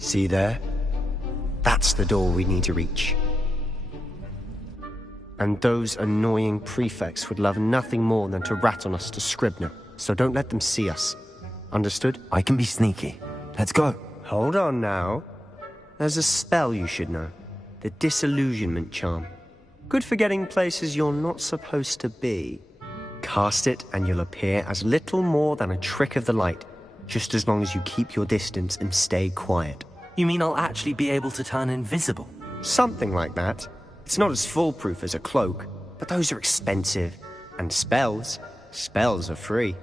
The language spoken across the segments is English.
See there? That's the door we need to reach. And those annoying prefects would love nothing more than to rat on us to Scribner, so don't let them see us. Understood? I can be sneaky. Let's go. Hold on now. There's a spell you should know. The Disillusionment Charm. Good for getting places you're not supposed to be. Cast it and you'll appear as little more than a trick of the light, just as long as you keep your distance and stay quiet. You mean I'll actually be able to turn invisible? Something like that. It's not as foolproof as a cloak, but those are expensive. And spells are free.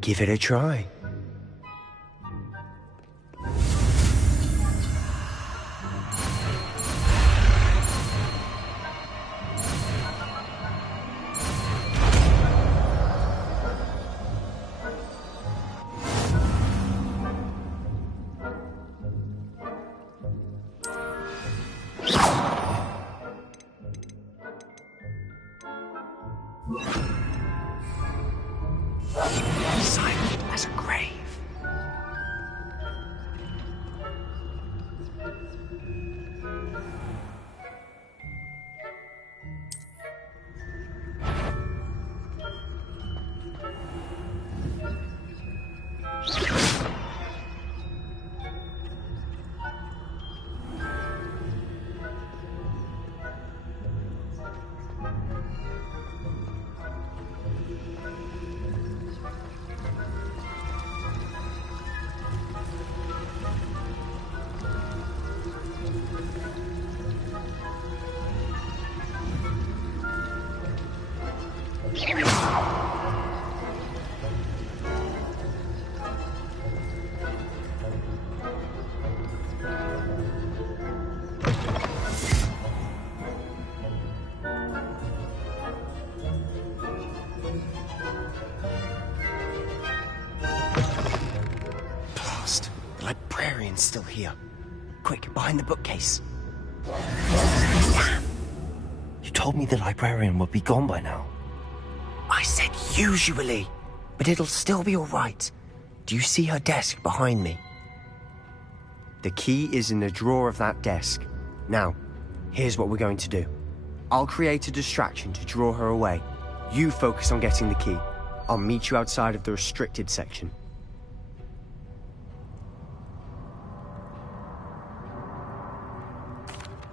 Give it a try. Silent as a grave. Blast. The librarian's still here. Quick, behind the bookcase. You told me the librarian would be gone by now. I said usually, but it'll still be all right. Do you see her desk behind me? The key is in the drawer of that desk. Now, here's what we're going to do. I'll create a distraction to draw her away. You focus on getting the key. I'll meet you outside of the restricted section.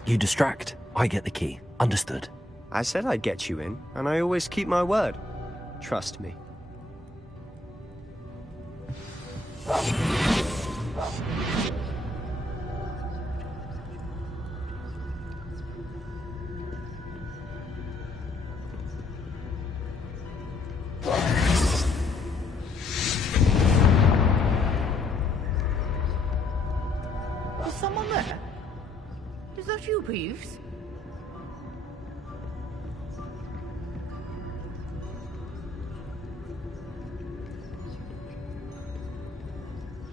You distract, I get the key. Understood. I said I'd get you in, and I always keep my word. Trust me. Is someone there? Is that you, Peeves?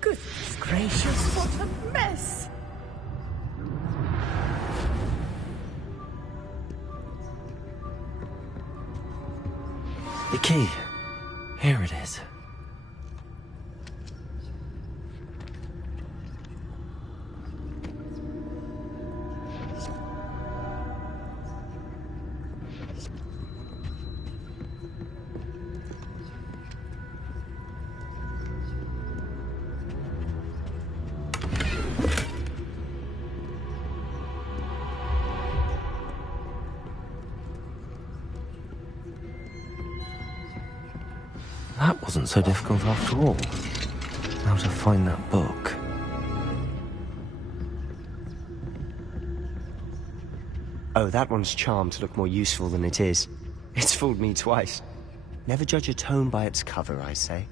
Goodness gracious, what a mess! The key. Here it is. That wasn't so difficult after all. How to find that book. Oh, that one's charmed to look more useful than it is. It's fooled me twice. Never judge a tome by its cover, I say.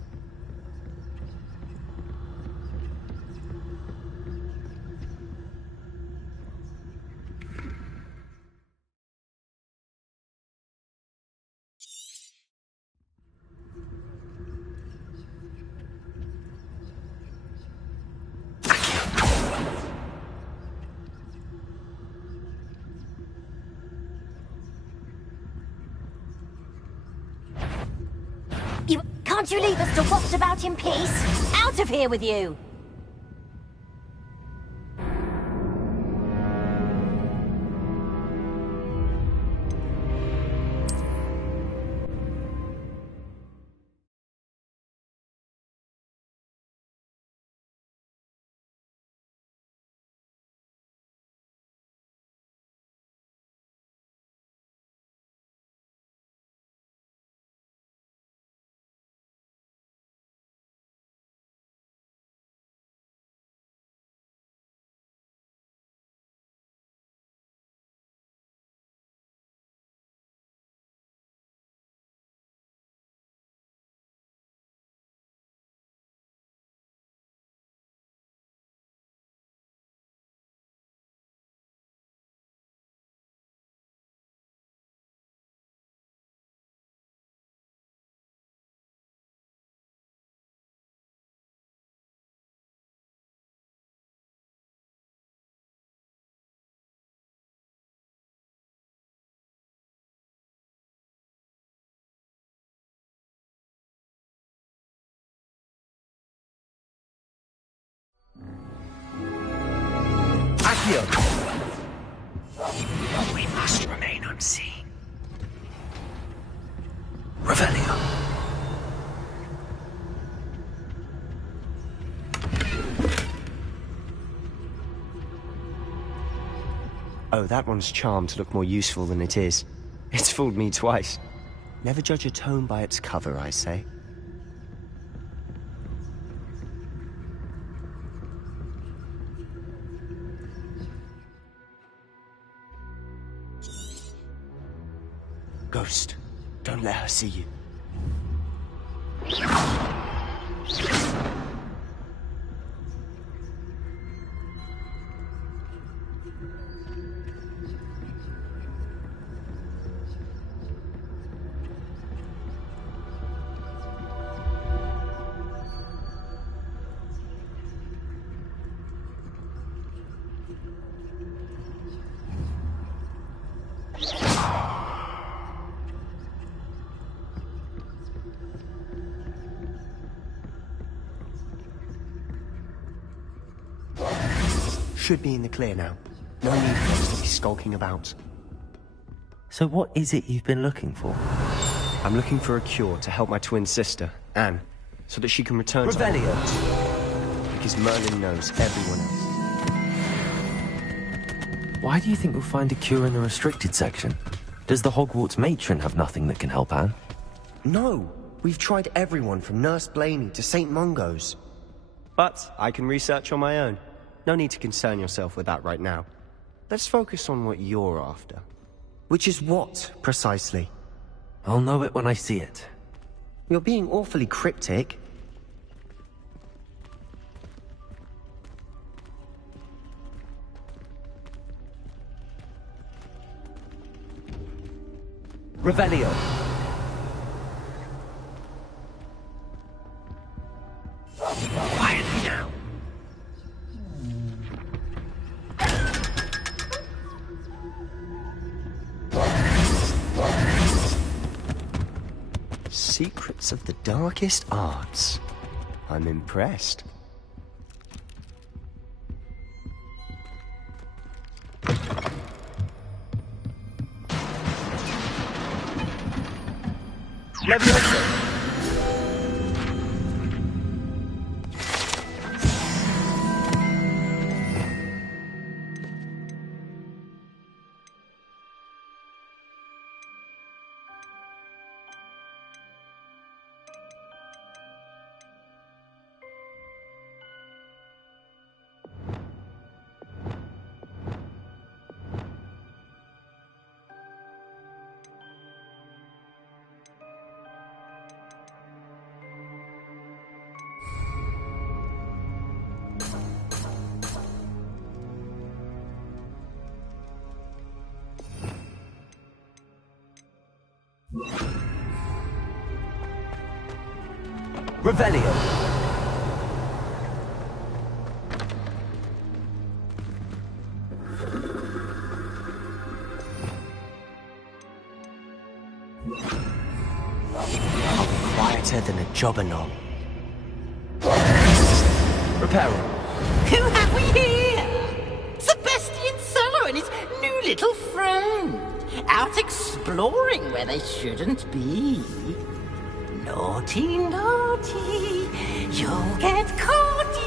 Can't you leave us to waft about in peace? Out of here with you! Accio! We must remain unseen. Revelio! Oh, that one's charmed to look more useful than it is. It's fooled me twice. Never judge a tome by its cover, I say. Ghost, don't let her see you. Should be in the clear now. No need for us to be skulking about. So what is it you've been looking for? I'm looking for a cure to help my twin sister, Anne, so that she can return to Hogwarts. Because Merlin knows everyone else. Why do you think we'll find a cure in the restricted section? Does the Hogwarts matron have nothing that can help Anne? No, we've tried everyone from Nurse Blaney to St. Mungo's. But I can research on my own. No need to concern yourself with that right now. Let's focus on what you're after. Which is what, precisely? I'll know it when I see it. You're being awfully cryptic. Revelio! Quietly now. Secrets of the darkest arts. I'm impressed. Leviosa! Revelio! Quieter than a jobberknoll. Reparo! Who have we here? Sebastian Sallow and his new little friend. Out exploring where they shouldn't be. Naughty, naughty, you'll get caughty.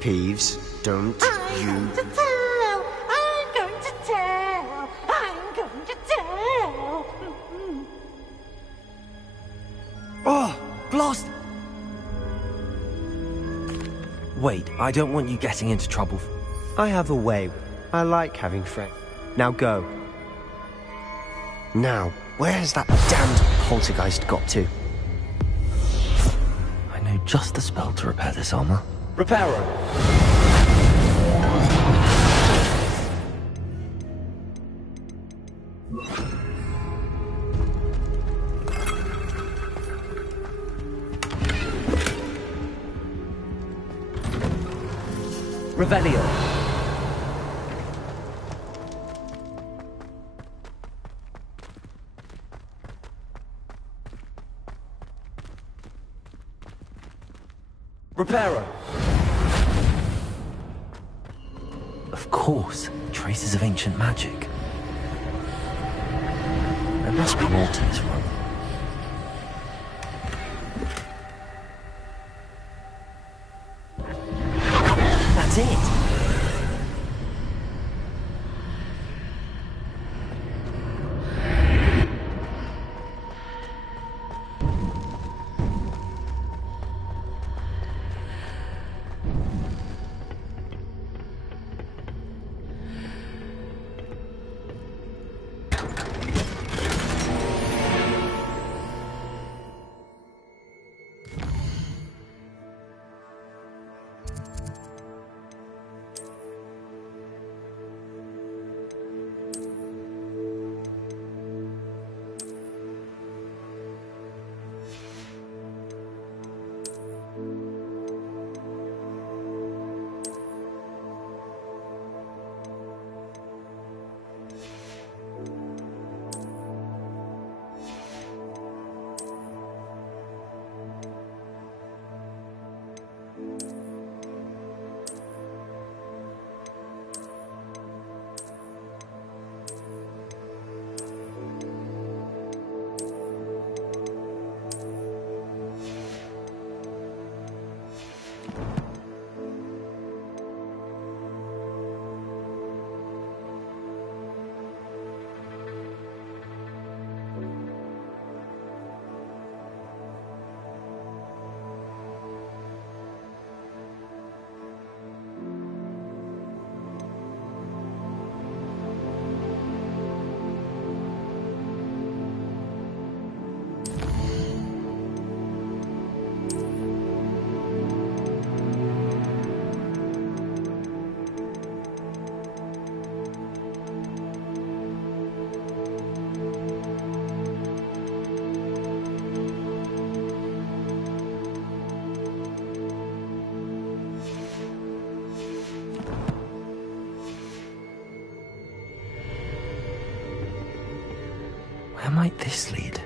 Peeves, don't I'm going to tell, I'm going to tell, I'm going to tell. Oh! Blast! Wait, I don't want you getting into trouble. I have a way. I like having friends. Now go. Now, where has that damned poltergeist got to? I know just the spell to repair this armor. Reparo! Revelio! Reparo! Of course, traces of ancient magic. There must be more to this room. That's it! Where might this lead?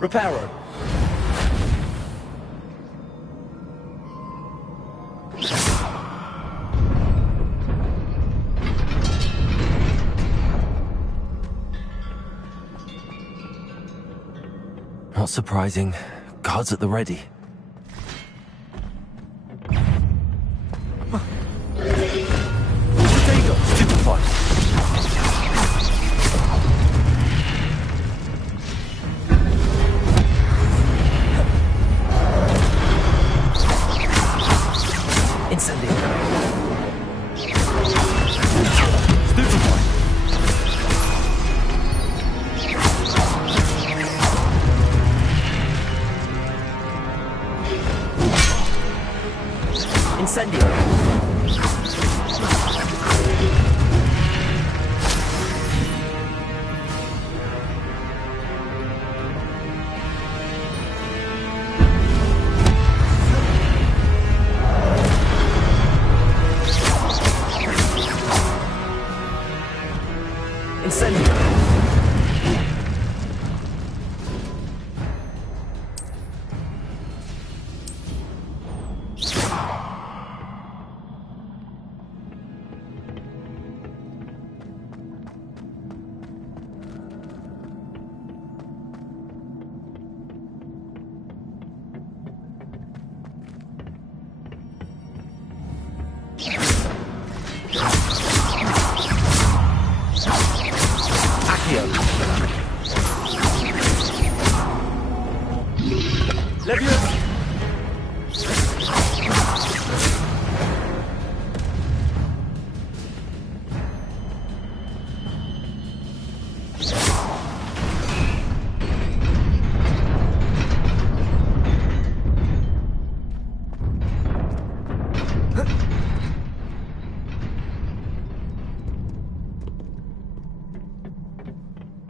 Reparo. Not surprising. Guards at the ready. Stupefy. Incendio. Stupefy. Incendio. Incendio.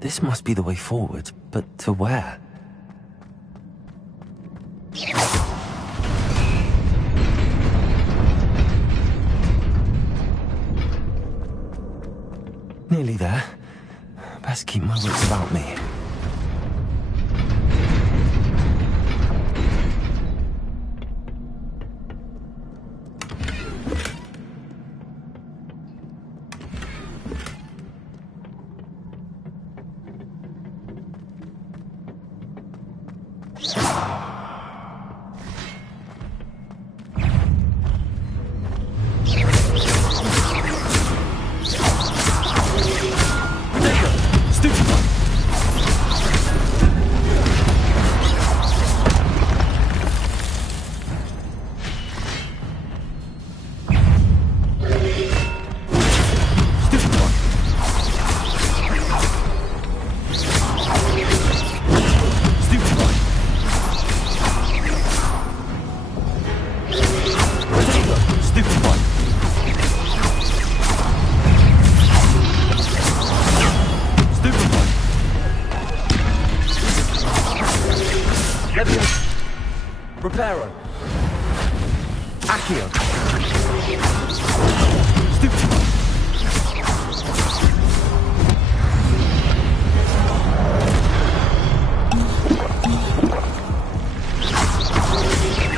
This must be the way forward, but to where? Nearly there. Best keep my wits about me. Reparo. Accio. Stupid.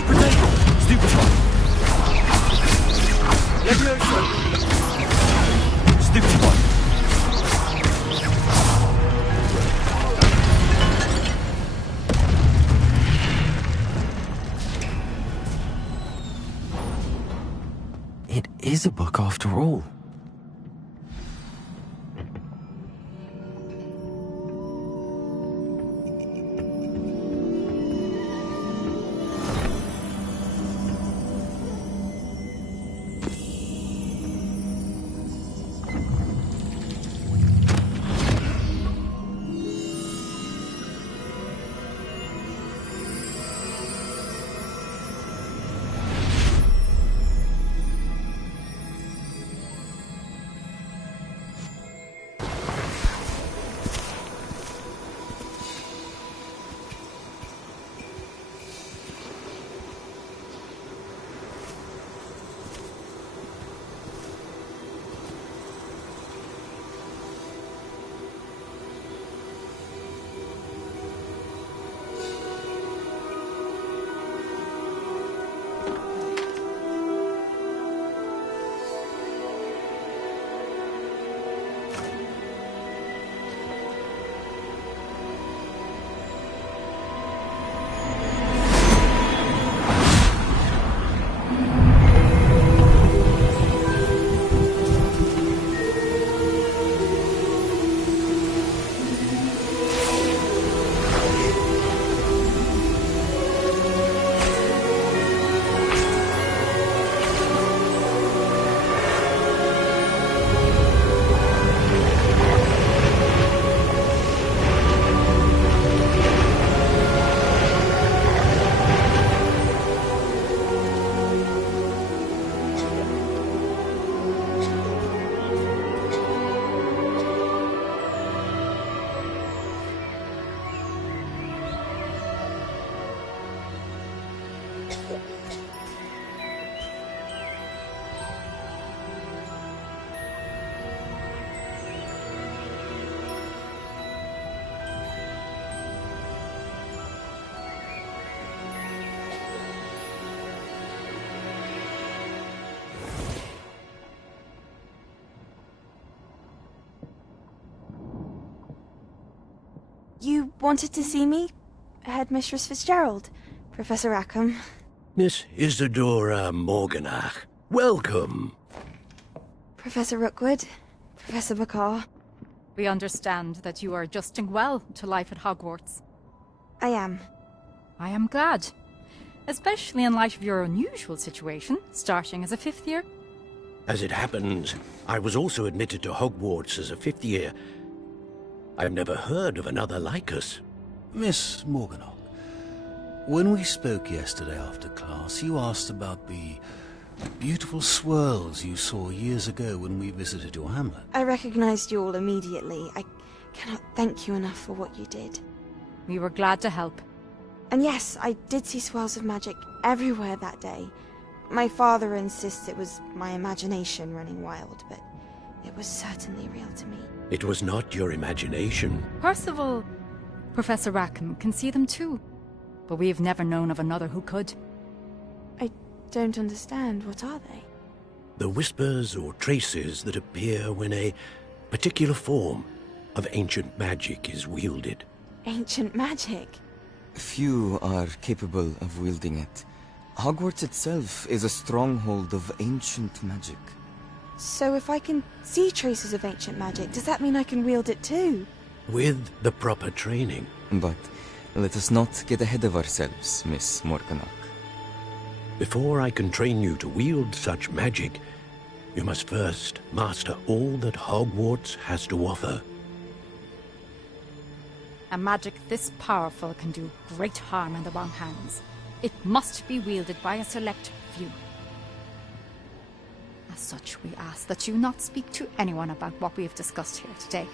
Potato. Stupefy. Leviosa. Stupefy. It is a book after all. You wanted to see me? Headmistress Fitzgerald, Professor Rackham. Miss Isadora Morganach, welcome. Professor Rookwood, Professor Bakar. We understand that you are adjusting well to life at Hogwarts. I am. I am glad. Especially in light of your unusual situation, starting as a fifth year. As it happens, I was also admitted to Hogwarts as a fifth year. I've never heard of another like us. Miss Morganach, when we spoke yesterday after class, you asked about the beautiful swirls you saw years ago when we visited your hamlet. I recognized you all immediately. I cannot thank you enough for what you did. We were glad to help. And yes, I did see swirls of magic everywhere that day. My father insists it was my imagination running wild, but it was certainly real to me. It was not your imagination. Percival, Professor Rackham can see them too. But we've never known of another who could. I don't understand. What are they? The whispers or traces that appear when a particular form of ancient magic is wielded. Ancient magic? Few are capable of wielding it. Hogwarts itself is a stronghold of ancient magic. So if I can see traces of ancient magic, does that mean I can wield it too? With the proper training. But let us not get ahead of ourselves, Miss Morganach. Before I can train you to wield such magic, you must first master all that Hogwarts has to offer. A magic this powerful can do great harm in the wrong hands. It must be wielded by a select few. As such, we ask that you not speak to anyone about what we have discussed here today.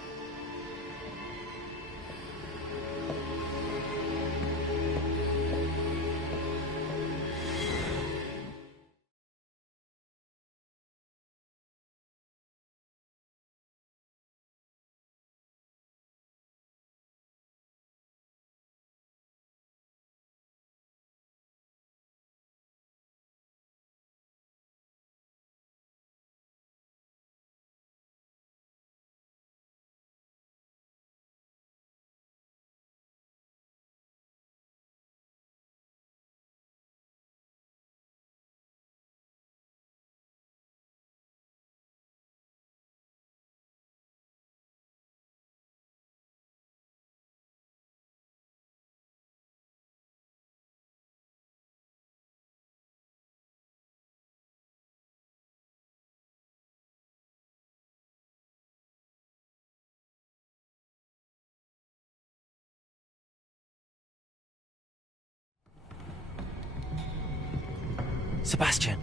Sebastian!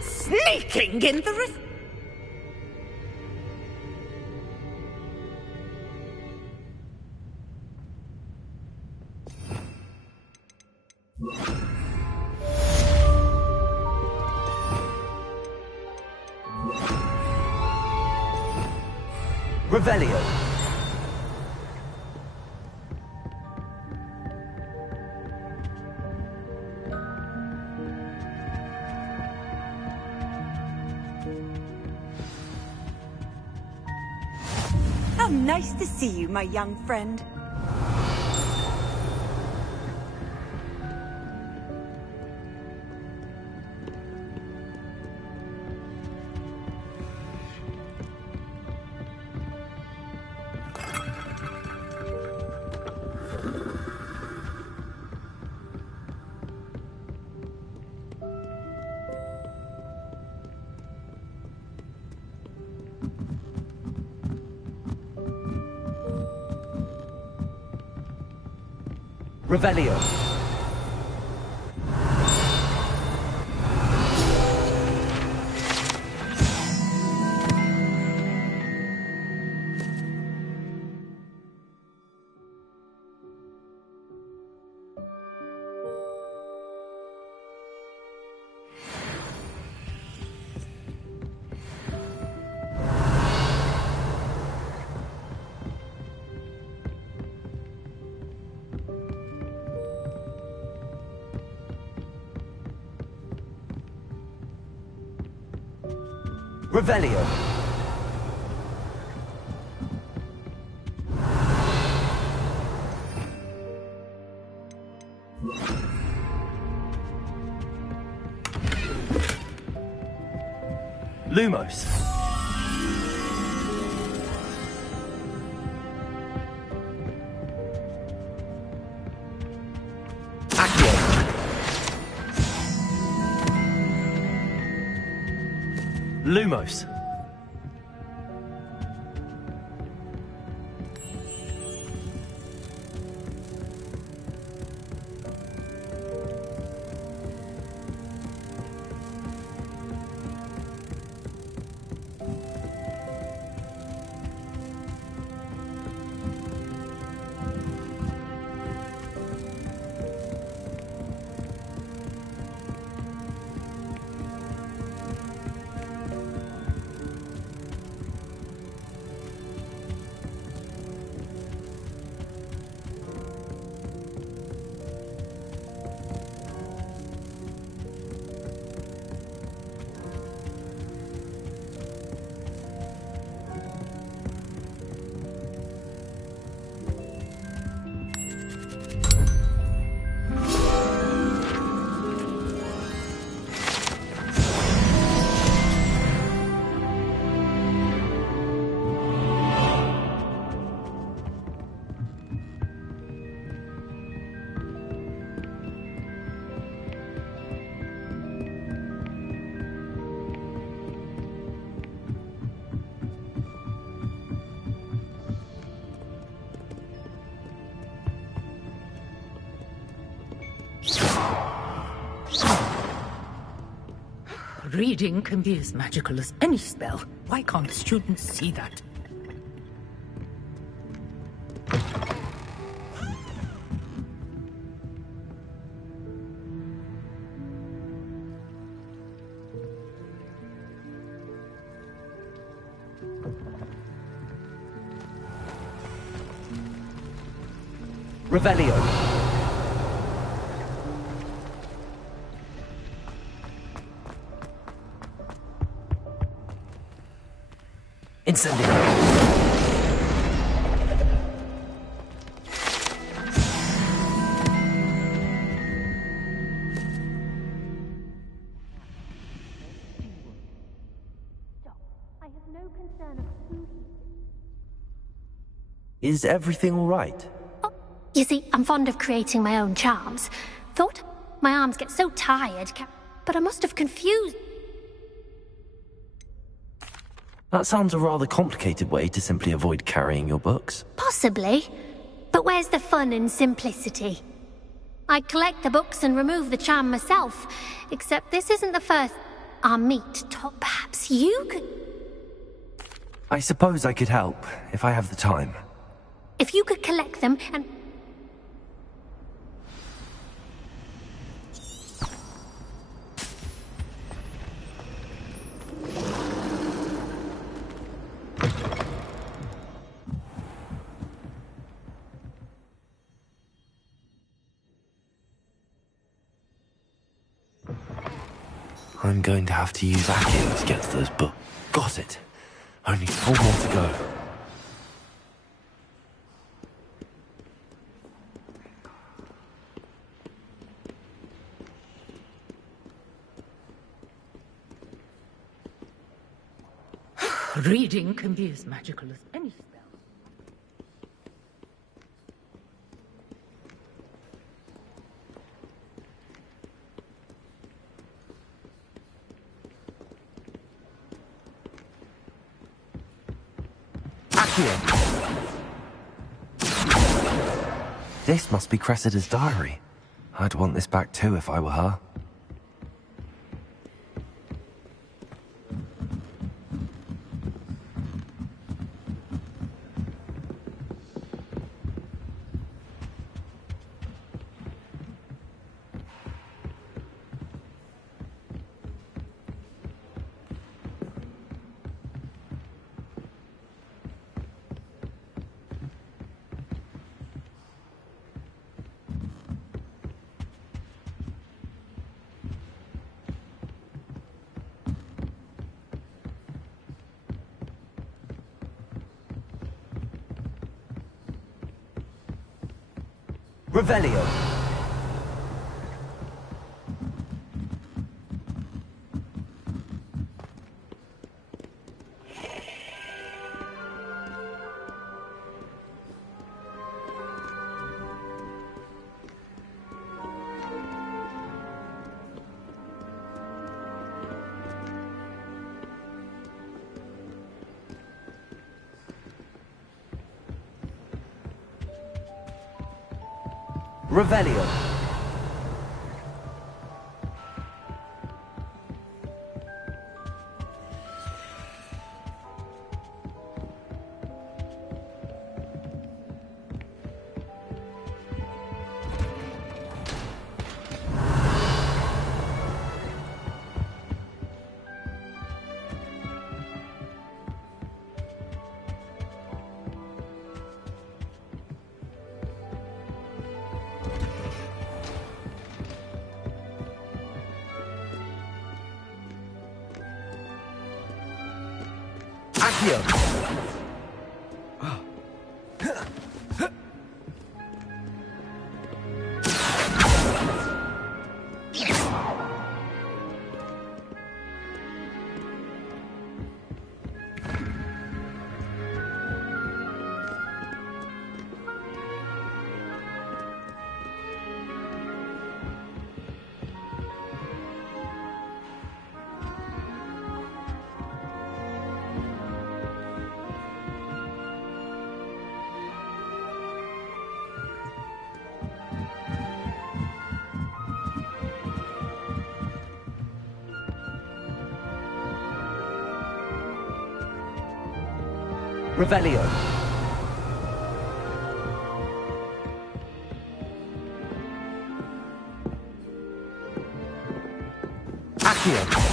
Sneaking in the Revelio. How nice to see you, my young friend. Revelio. Revelio. Lumos. Accio. Lumos. Reading can be as magical as any spell. Why can't the students see that? Revelio. Incendio. I have no concern of who Is everything all right? You see, I'm fond of creating my own charms. Thought my arms get so tired, but I must have confused. That sounds a rather complicated way to simply avoid carrying your books. Possibly. But where's the fun in simplicity? I collect the books and remove the charm myself. Except this isn't the first our meet. Perhaps you could... I suppose I could help, if I have the time. If you could collect them and... I'm going to have to use Accio to get to those books. Got it. Only 4 more to go. Reading can be as magical as any spell. This must be Cressida's diary. I'd want this back too if I were her. Revelio. Revelio. Accio. Revelio. Accio.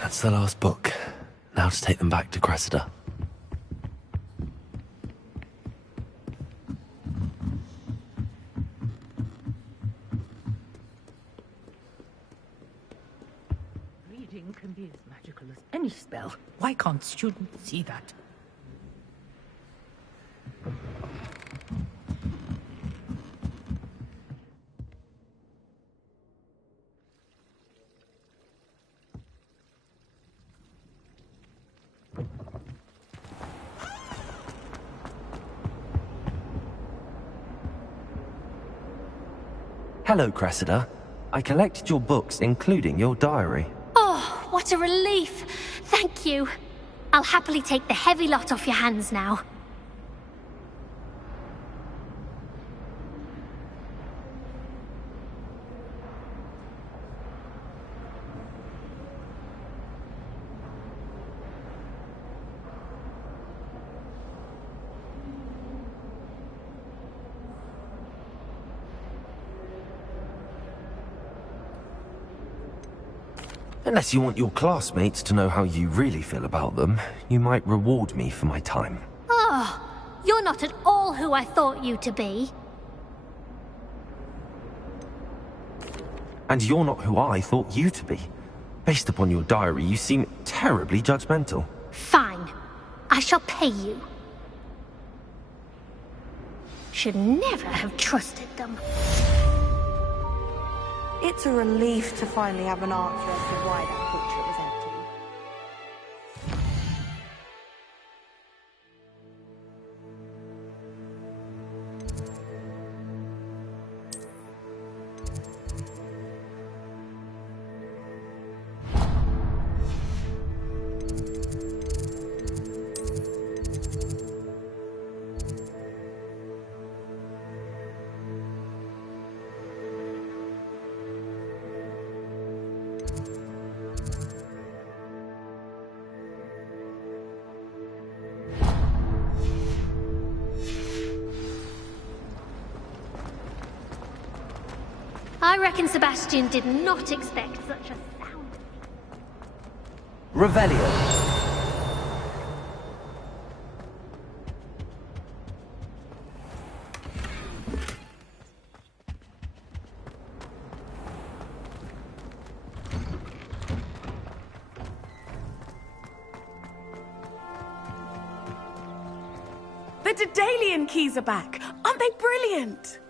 That's the last book. Now to take them back to Cressida. Reading can be as magical as any spell. Why can't students see that? Hello, Cressida. I collected your books, including your diary. Oh, what a relief. Thank you. I'll happily take the heavy lot off your hands now. Unless you want your classmates to know how you really feel about them, you might reward me for my time. Oh, you're not at all who I thought you to be. And you're not who I thought you to be. Based upon your diary, you seem terribly judgmental. Fine. I shall pay you. Should never have trusted them. It's a relief to finally have an answer as to why that portrait was empty. I reckon Sebastian did not expect such a sound. Revelio. The Daedalian keys are back. Aren't they brilliant?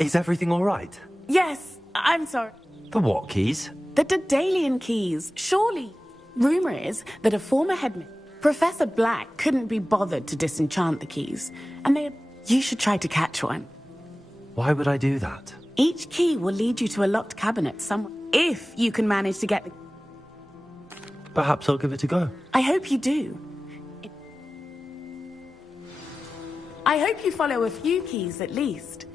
Is everything all right? Yes, I'm sorry. The what keys? The Daedalian keys, surely. Rumor is that a former headman, Professor Black, couldn't be bothered to disenchant the keys, and you should try to catch one. Why would I do that? Each key will lead you to a locked cabinet somewhere, if you can manage to get the... Perhaps I'll give it a go. I hope you do. I hope you follow a few keys at least.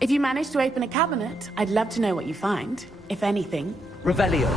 If you manage to open a cabinet, I'd love to know what you find, if anything. Revelio.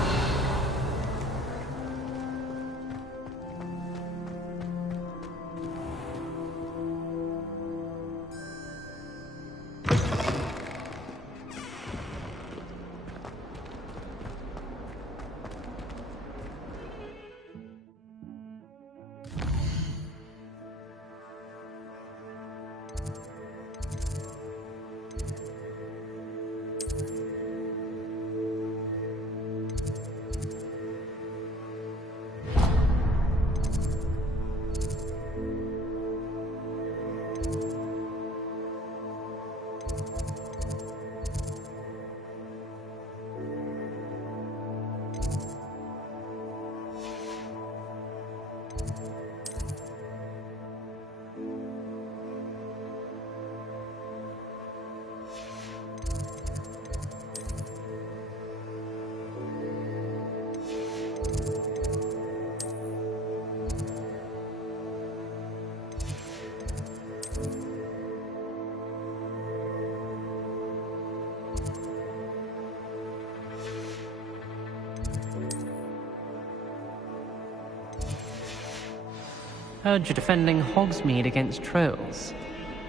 Heard you're defending Hogsmeade against trolls.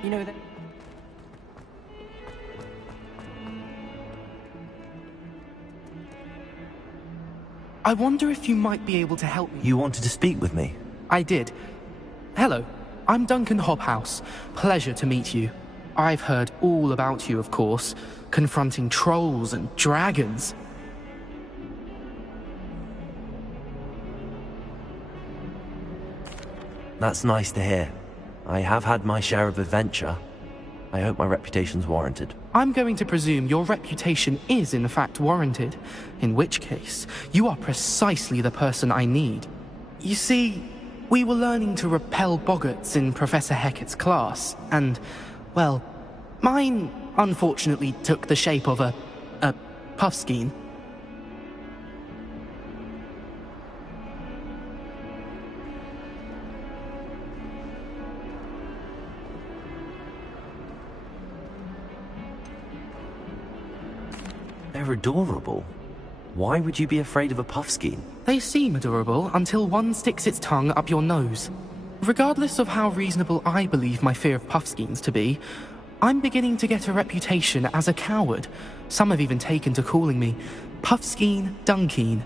You know that... I wonder if you might be able to help me. You wanted to speak with me? I did. Hello, I'm Duncan Hobhouse. Pleasure to meet you. I've heard all about you, of course, confronting trolls and dragons. That's nice to hear. I have had my share of adventure. I hope my reputation's warranted. I'm going to presume your reputation is in fact warranted, in which case, you are precisely the person I need. You see, we were learning to repel boggarts in Professor Hecat's class, and, well, mine unfortunately took the shape of a puffskein. They're adorable. Why would you be afraid of a puffskein? They seem adorable until one sticks its tongue up your nose. Regardless of how reasonable I believe my fear of puffskeins to be, I'm beginning to get a reputation as a coward. Some have even taken to calling me Puffskein Dunkeen.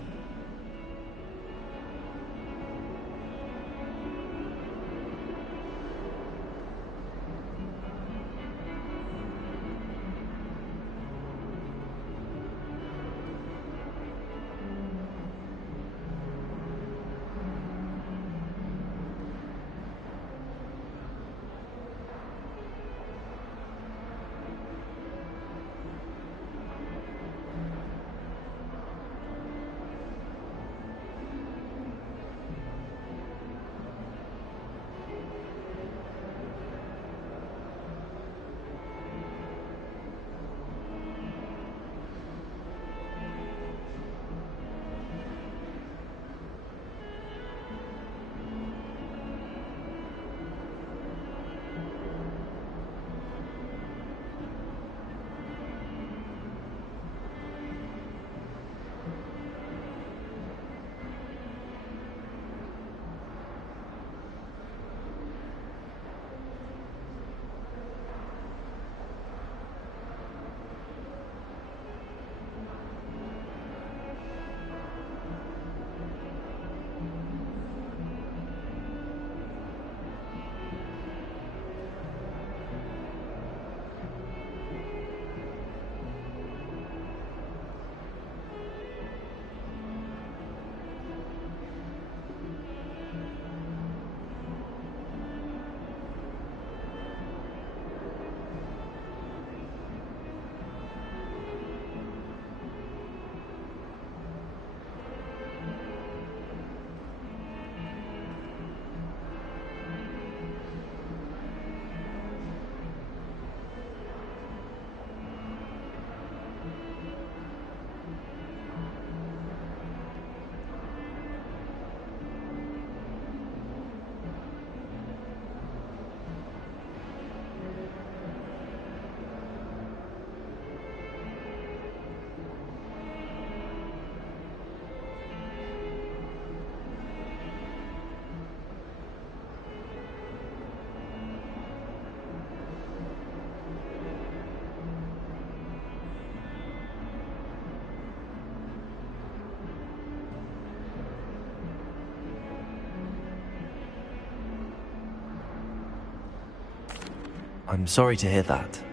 I'm sorry to hear that.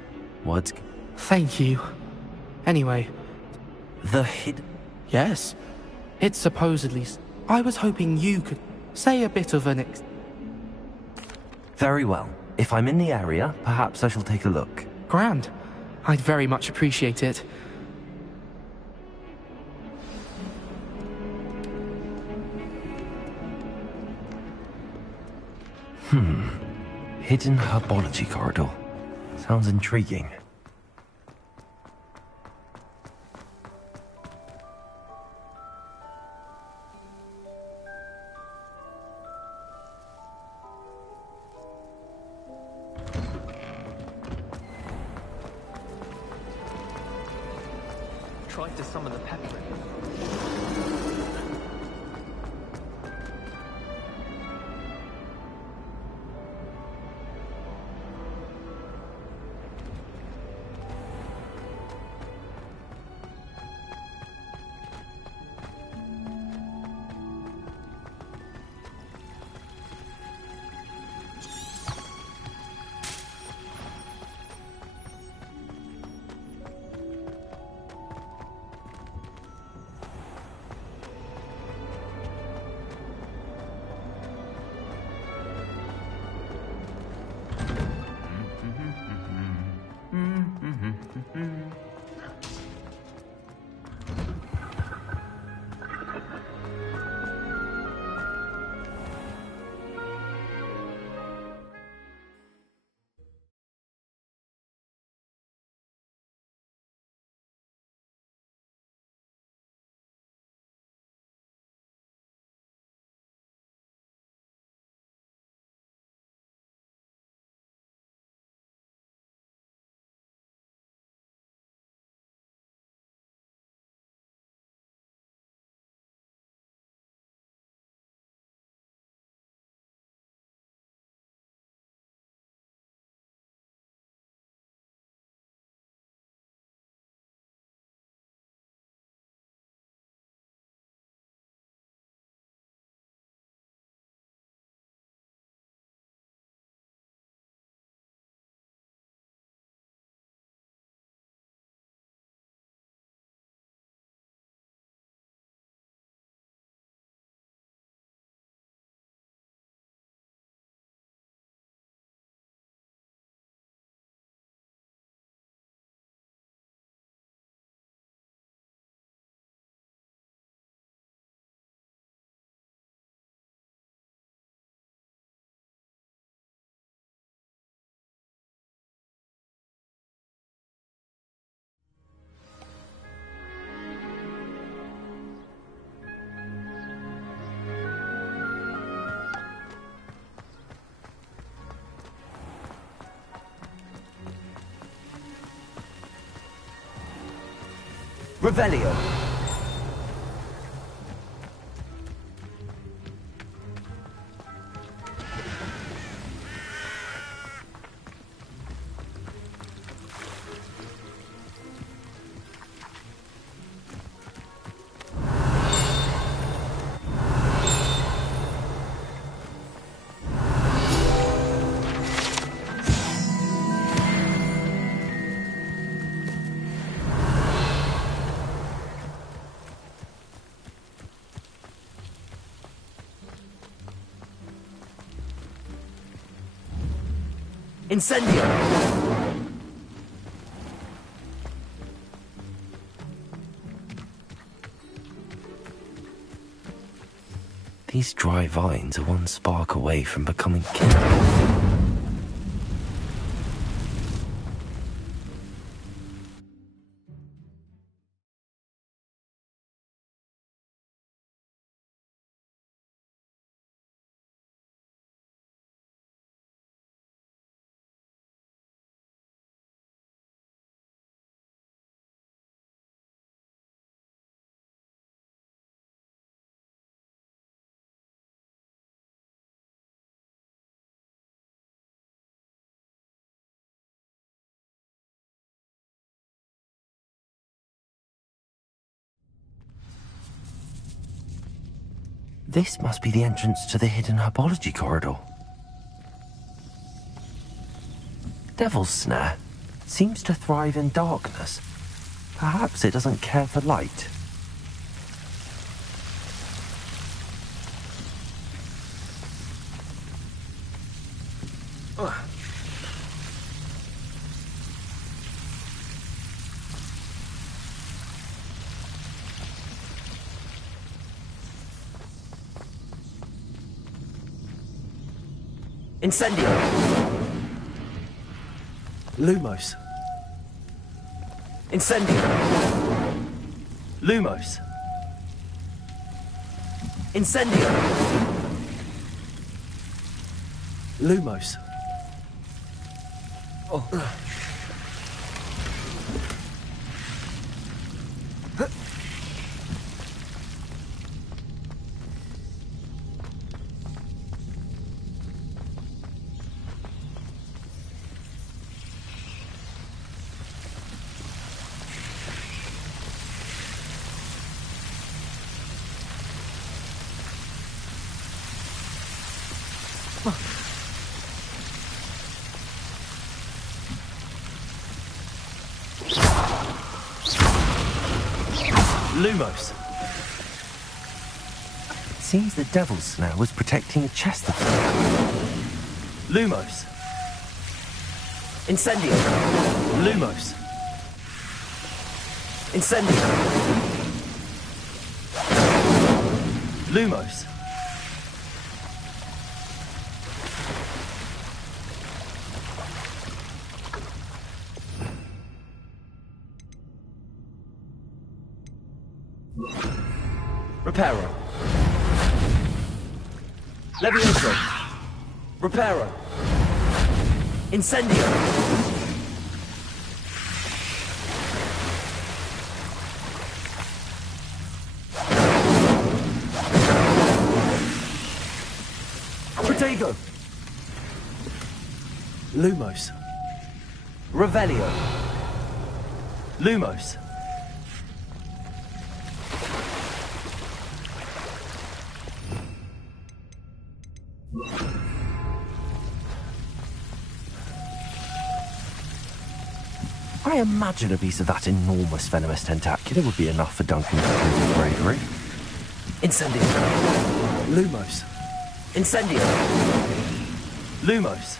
What? Thank you. Anyway... The hid... Yes. It's supposedly... I was hoping you could say a bit of an Very well. If I'm in the area, perhaps I shall take a look. Grand. I'd very much appreciate it. Hidden herbology corridor. Sounds intriguing. Tried to summon the pepper. Revelio. Incendio! These dry vines are one spark away from becoming kindled. This must be the entrance to the hidden herbology corridor. Devil's Snare seems to thrive in darkness. Perhaps it doesn't care for light. Incendio! Lumos. Incendio! Lumos. Incendio! Lumos. Oh. Lumos. Seems the Devil's Snare was protecting a chest of Lumos. Incendio. Lumos. Incendio. Lumos. Reparo. Levioso. Reparo. Incendio. Protego. Lumos. Revelio. Lumos. I imagine a piece of that enormous venomous tentacula would be enough for Duncan to prove his bravery. Incendio. Lumos. Incendio. Lumos.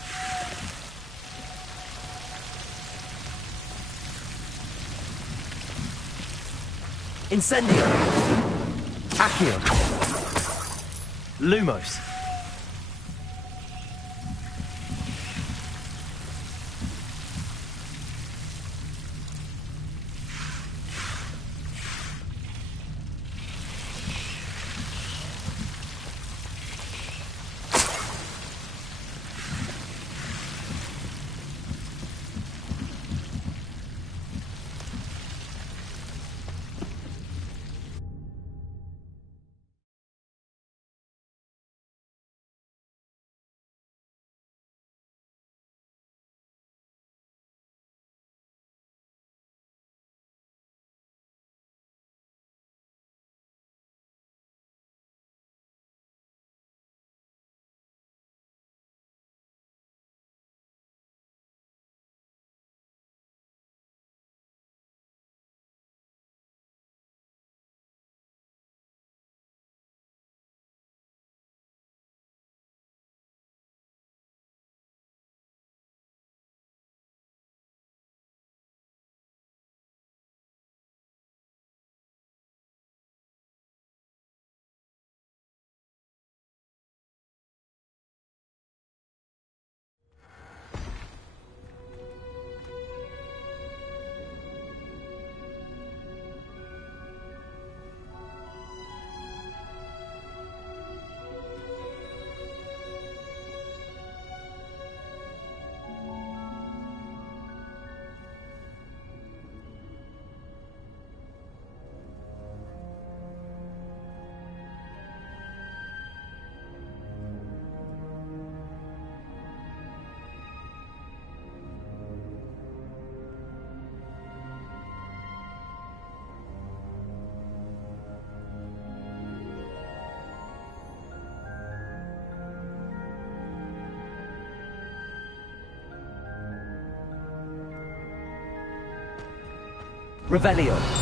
Incendio. Accio. Lumos. Revelio.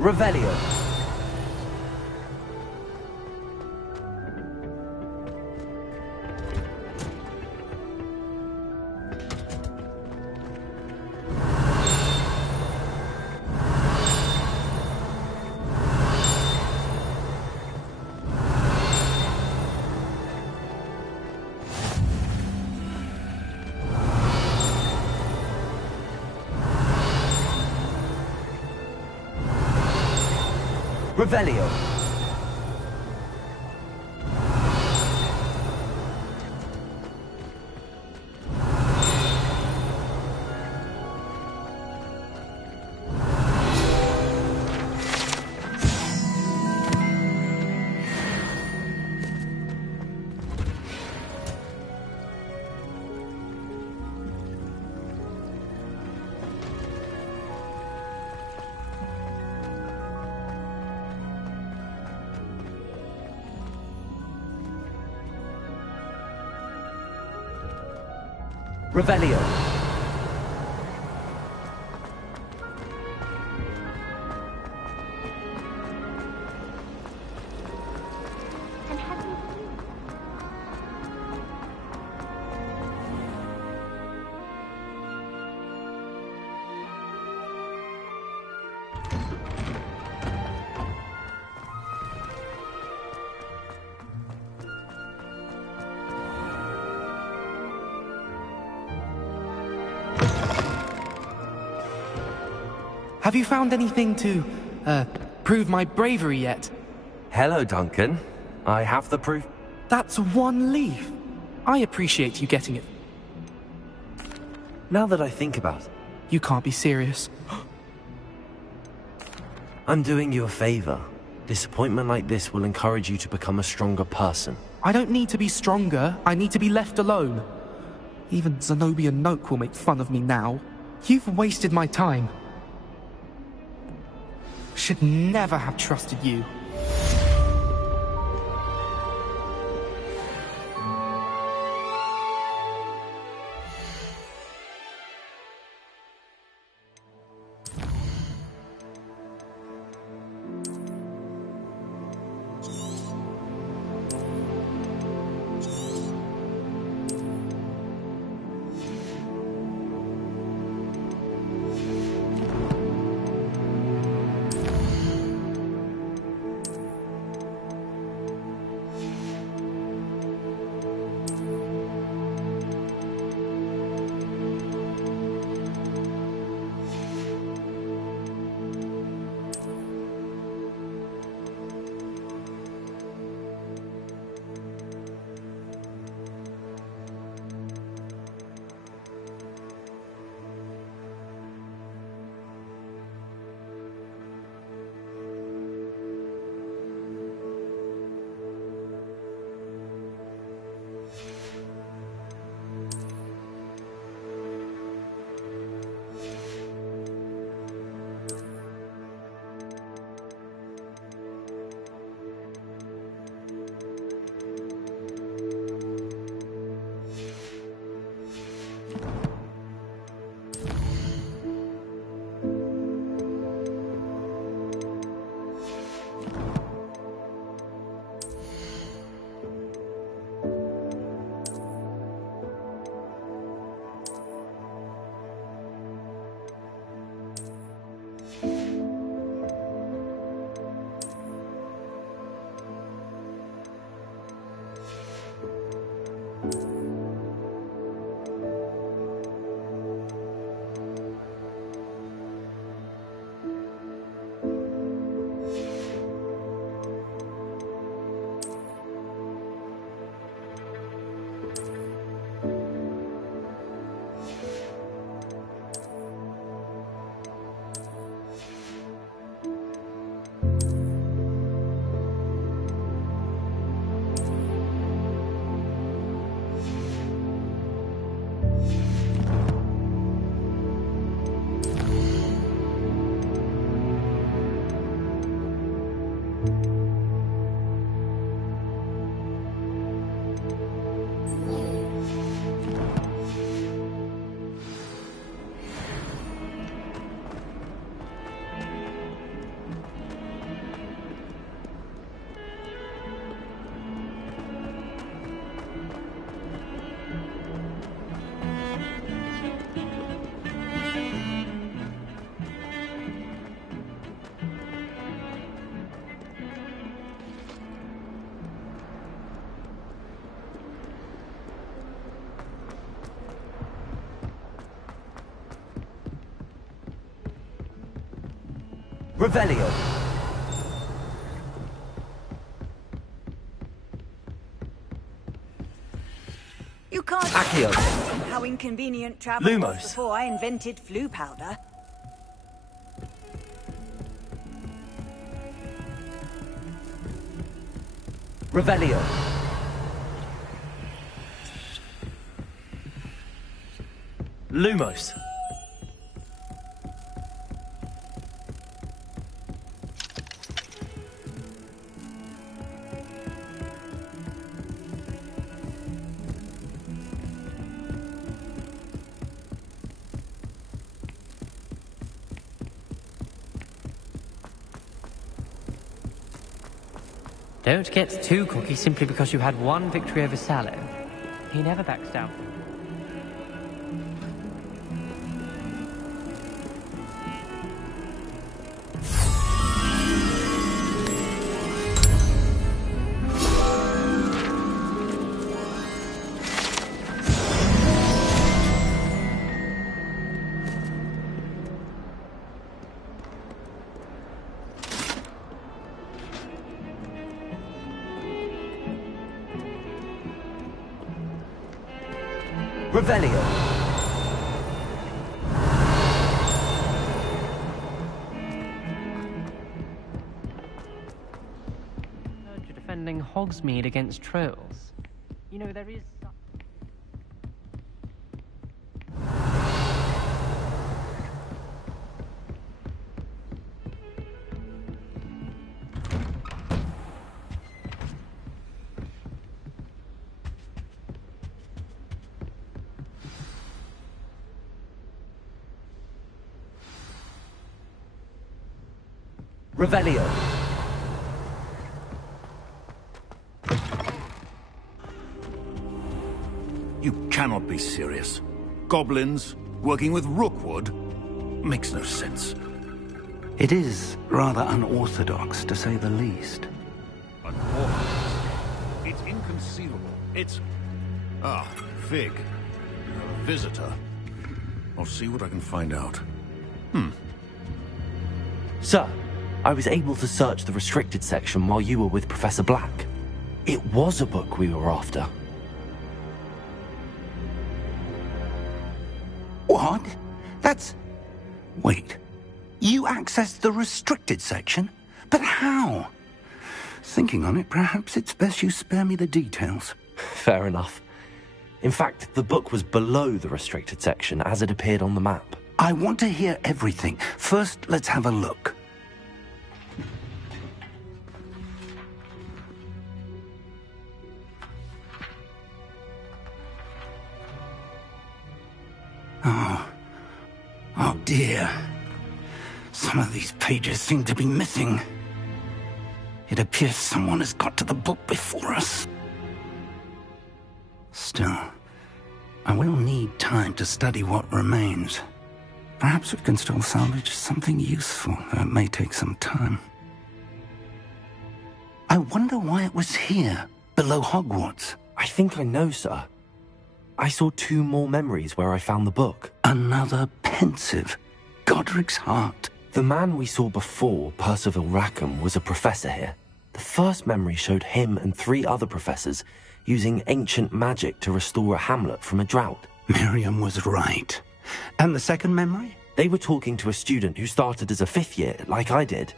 Revelio. Revelio. Revelio. Have you found anything to, prove my bravery yet? Hello, Duncan. I have the proof. That's one leaf. I appreciate you getting it. Now that I think about it, You can't be serious. I'm doing you a favor. Disappointment like this will encourage you to become a stronger person. I don't need to be stronger. I need to be left alone. Even Zenobia Noak will make fun of me now. You've wasted my time. Should never have trusted you. Revelio. You can't Accio. how inconvenient travel was Lumos. before I invented flu powder. Revelio. Lumos. Don't get too cocky simply because you had one victory over Sallow. He never backs down. Revelio. You're defending Hogsmeade against trolls. You know, there is... Revelio. You cannot be serious. Goblins working with Rookwood makes no sense. It is rather unorthodox, to say the least. Unorthodox? It's inconceivable. It's... Ah, Fig. A visitor. I'll see what I can find out. Sir, I was able to search the restricted section while you were with Professor Black. It was a book we were after. What? That's... Wait. You accessed the restricted section? But how? Thinking on it, perhaps it's best you spare me the details. Fair enough. In fact, the book was below the restricted section as it appeared on the map. I want to hear everything. First, let's have a look. Oh dear. Some of these pages seem to be missing. It appears someone has got to the book before us. Still, I will need time to study what remains. Perhaps we can still salvage something useful, though it may take some time. I wonder why it was here, below Hogwarts. I think I know, sir. I saw 2 more memories where I found the book. Another pensive. Godric's heart. The man we saw before, Percival Rackham, was a professor here. The first memory showed him and 3 other professors using ancient magic to restore a hamlet from a drought. Miriam was right. And the second memory? They were talking to a student who started as a 5th year, like I did.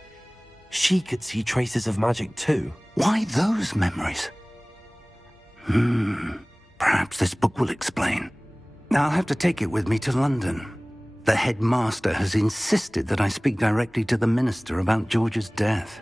She could see traces of magic too. Why those memories? Perhaps this book will explain. I'll have to take it with me to London. The headmaster has insisted that I speak directly to the minister about George's death.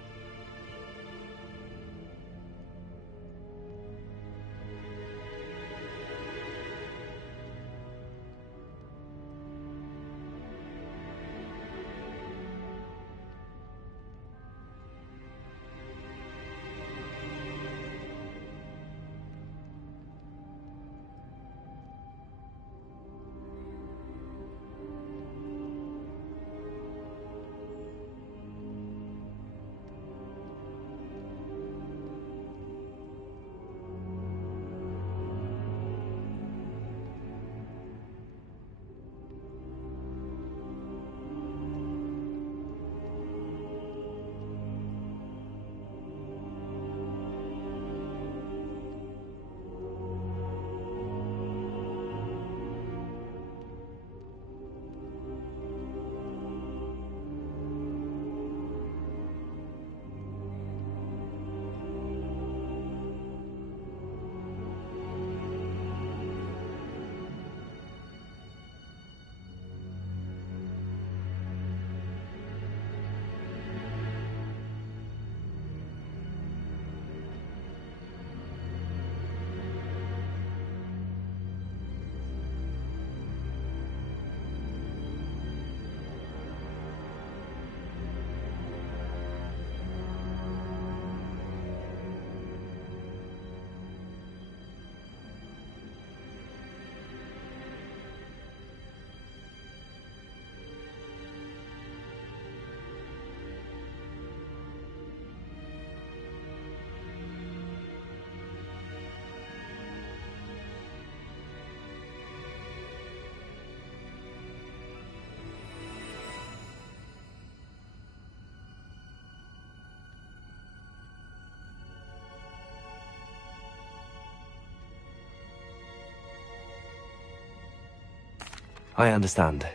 I understand.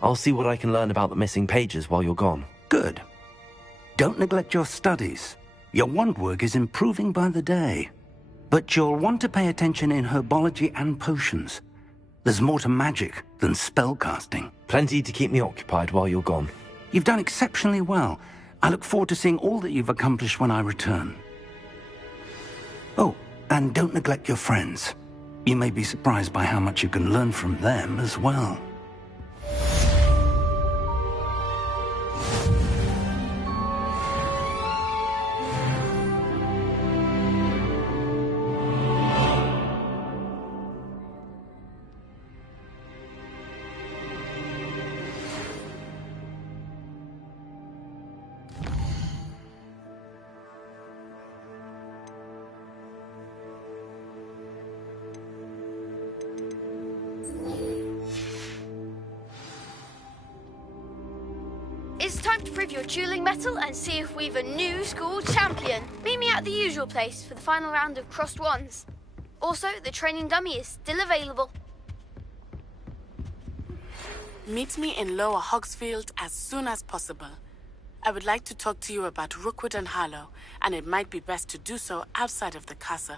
I'll see what I can learn about the missing pages while you're gone. Good. Don't neglect your studies. Your wand work is improving by the day. But you'll want to pay attention in herbology and potions. There's more to magic than spellcasting. Plenty to keep me occupied while you're gone. You've done exceptionally well. I look forward to seeing all that you've accomplished when I return. Oh, and don't neglect your friends. You may be surprised by how much you can learn from them as well. It's time to prove your dueling mettle and see if we've a new school champion. Meet me at the usual place for the final round of crossed wands. Also, the training dummy is still available. Meet me in Lower Hogsfield as soon as possible. I would like to talk to you about Rookwood and Harlow, and it might be best to do so outside of the castle.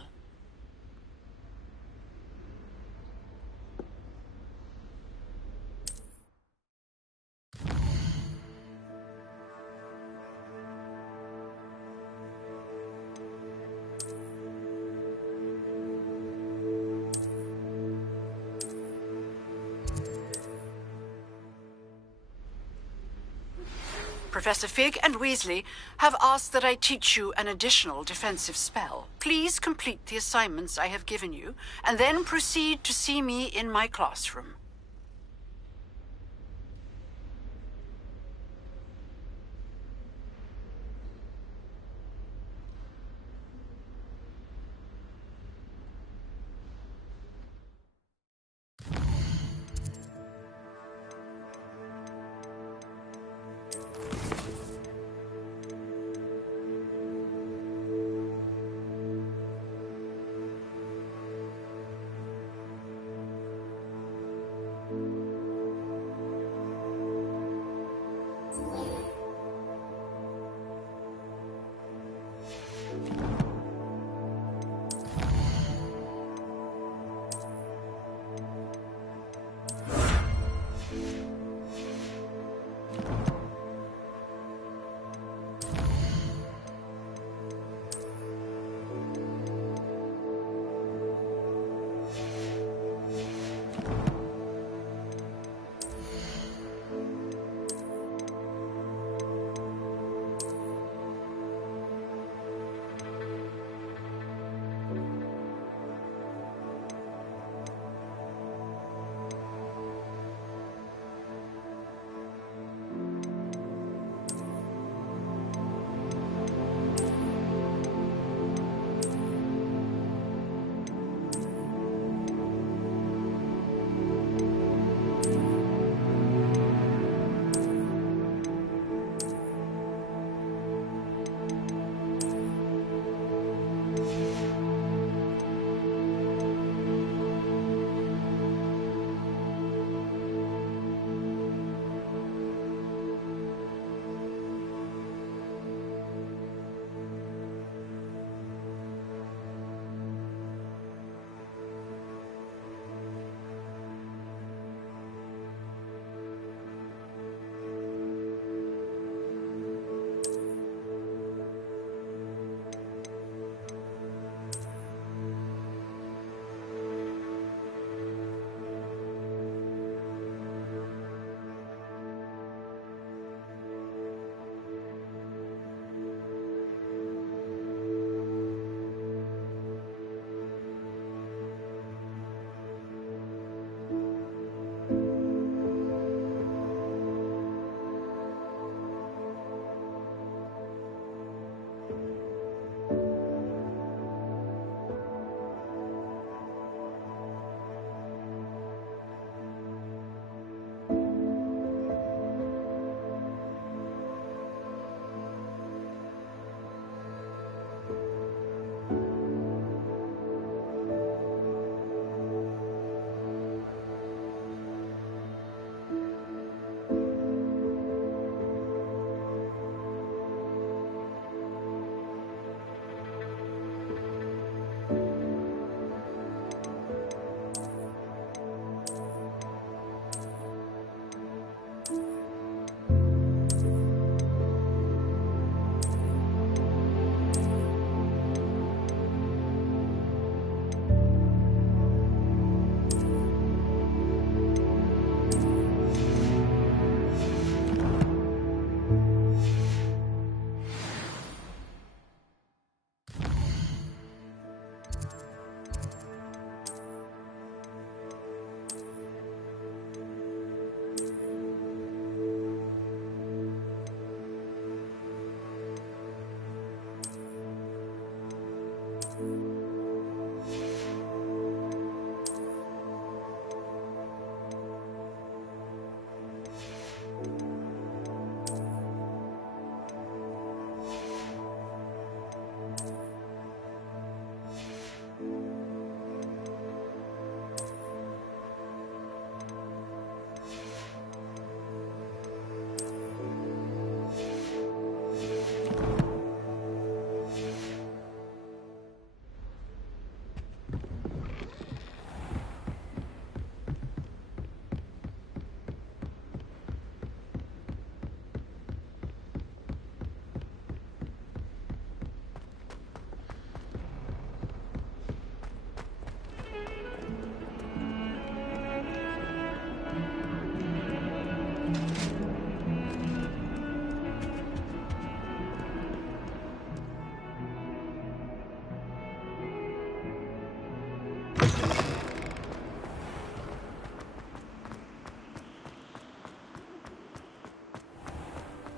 Professor Fig and Weasley have asked that I teach you an additional defensive spell. Please complete the assignments I have given you, and then proceed to see me in my classroom.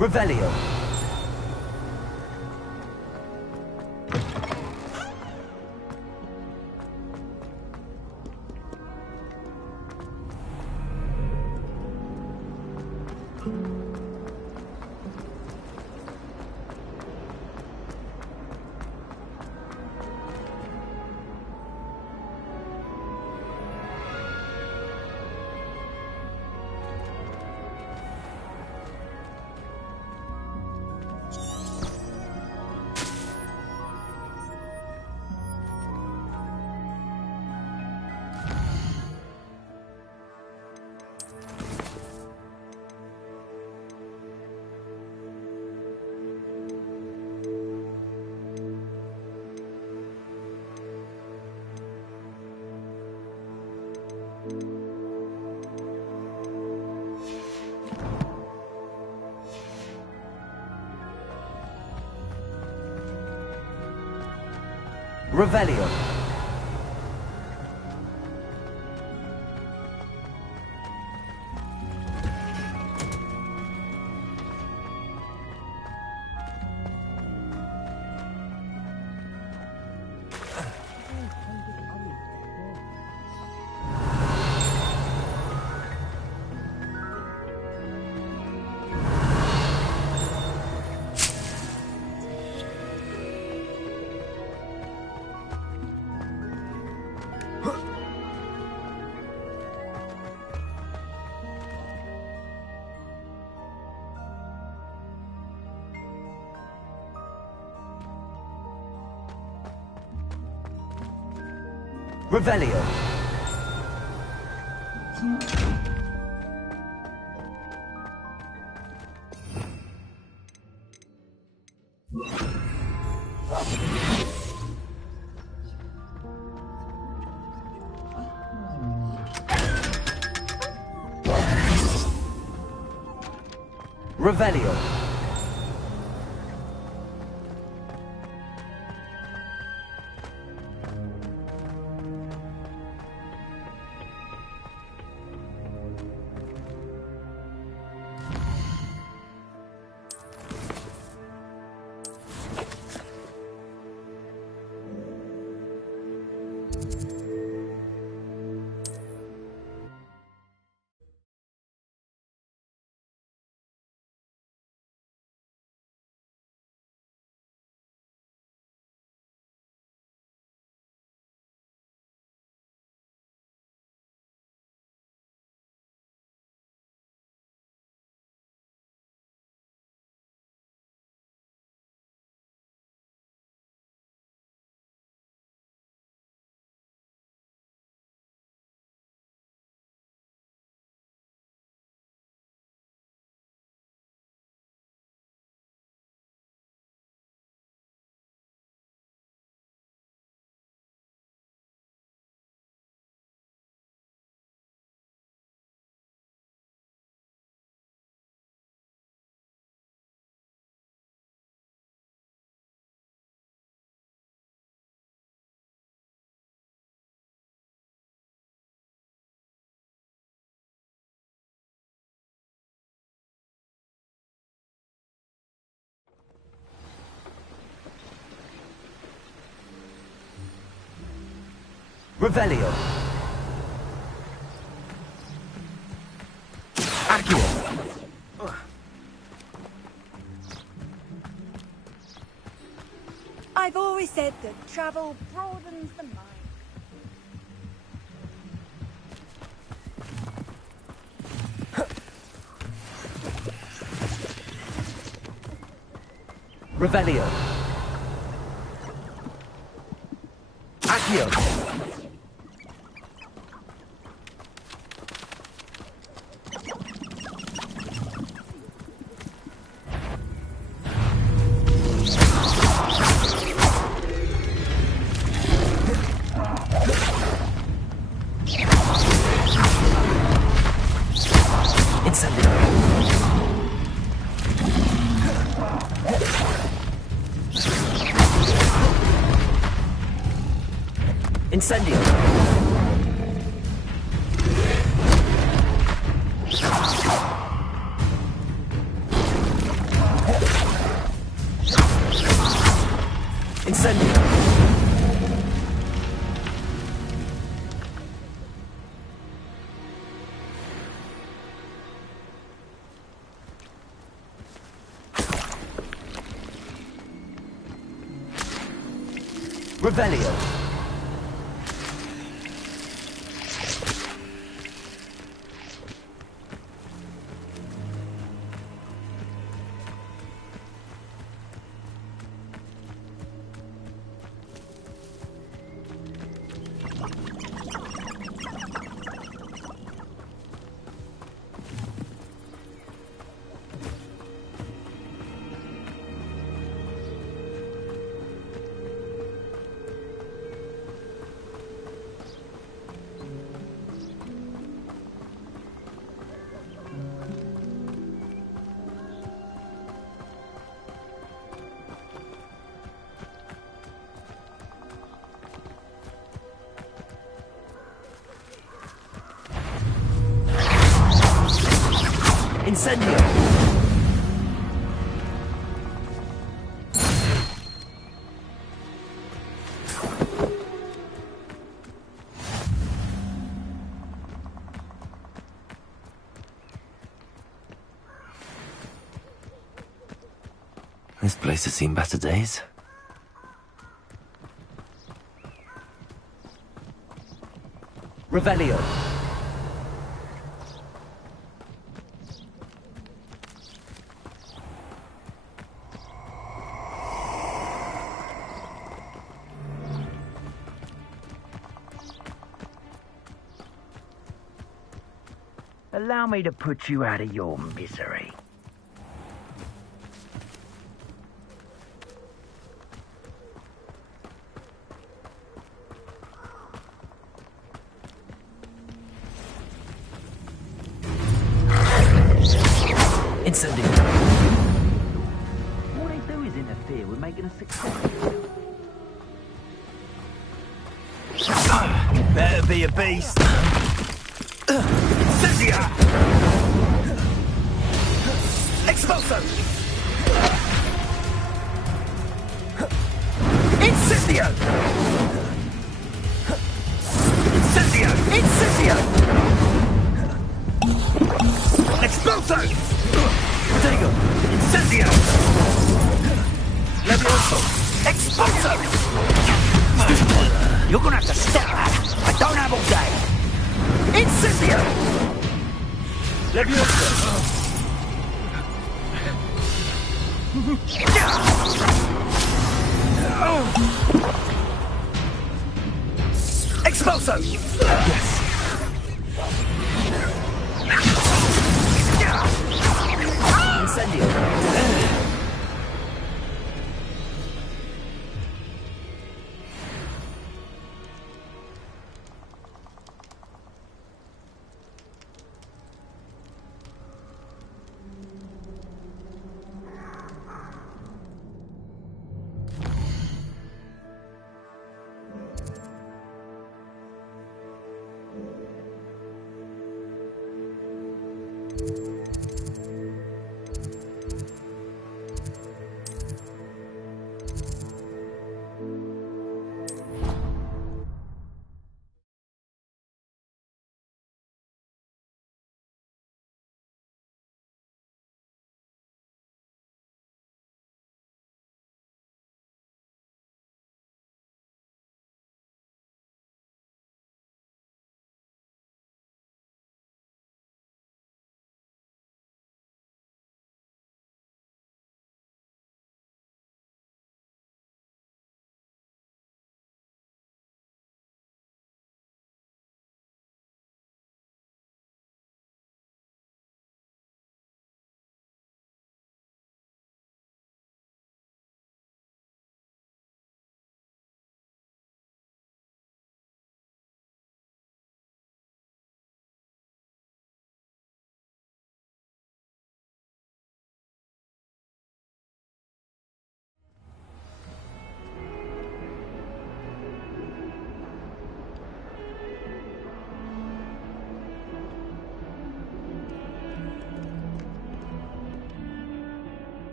Revelio. Revelio. Revelio. Revelio. Revelio. Accio. I've always said that travel broadens the mind. Revelio. Accio. Incendio. Incendio. Revelio. Incendio! This place has seen better days. Revelio. Allow me to put you out of your misery. Incendio. All they do is interfere with making a success. Better be a beast. Incendio! Expulso! Incendio! Incendio! Incendio! Expulso! Protego! Incendio! Levioso! Expulso! You're gonna have to stop that. I don't have all day. Incendio! Levioso! Expulso! Yes. Incendio.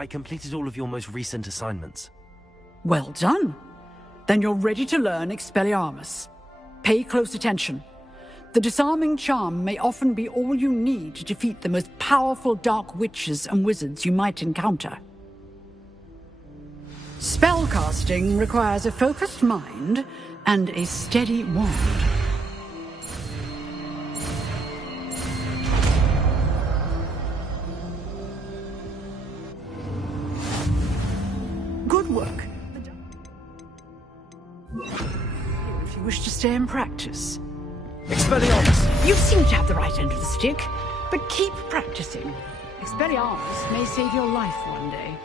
I completed all of your most recent assignments. Well done. Then you're ready to learn Expelliarmus. Pay close attention. The disarming charm may often be all you need to defeat the most powerful dark witches and wizards you might encounter. Spellcasting requires a focused mind and a steady wand. Good work. If you wish to stay and practice. Expelliarmus! You seem to have the right end of the stick, but keep practicing. Expelliarmus may save your life one day.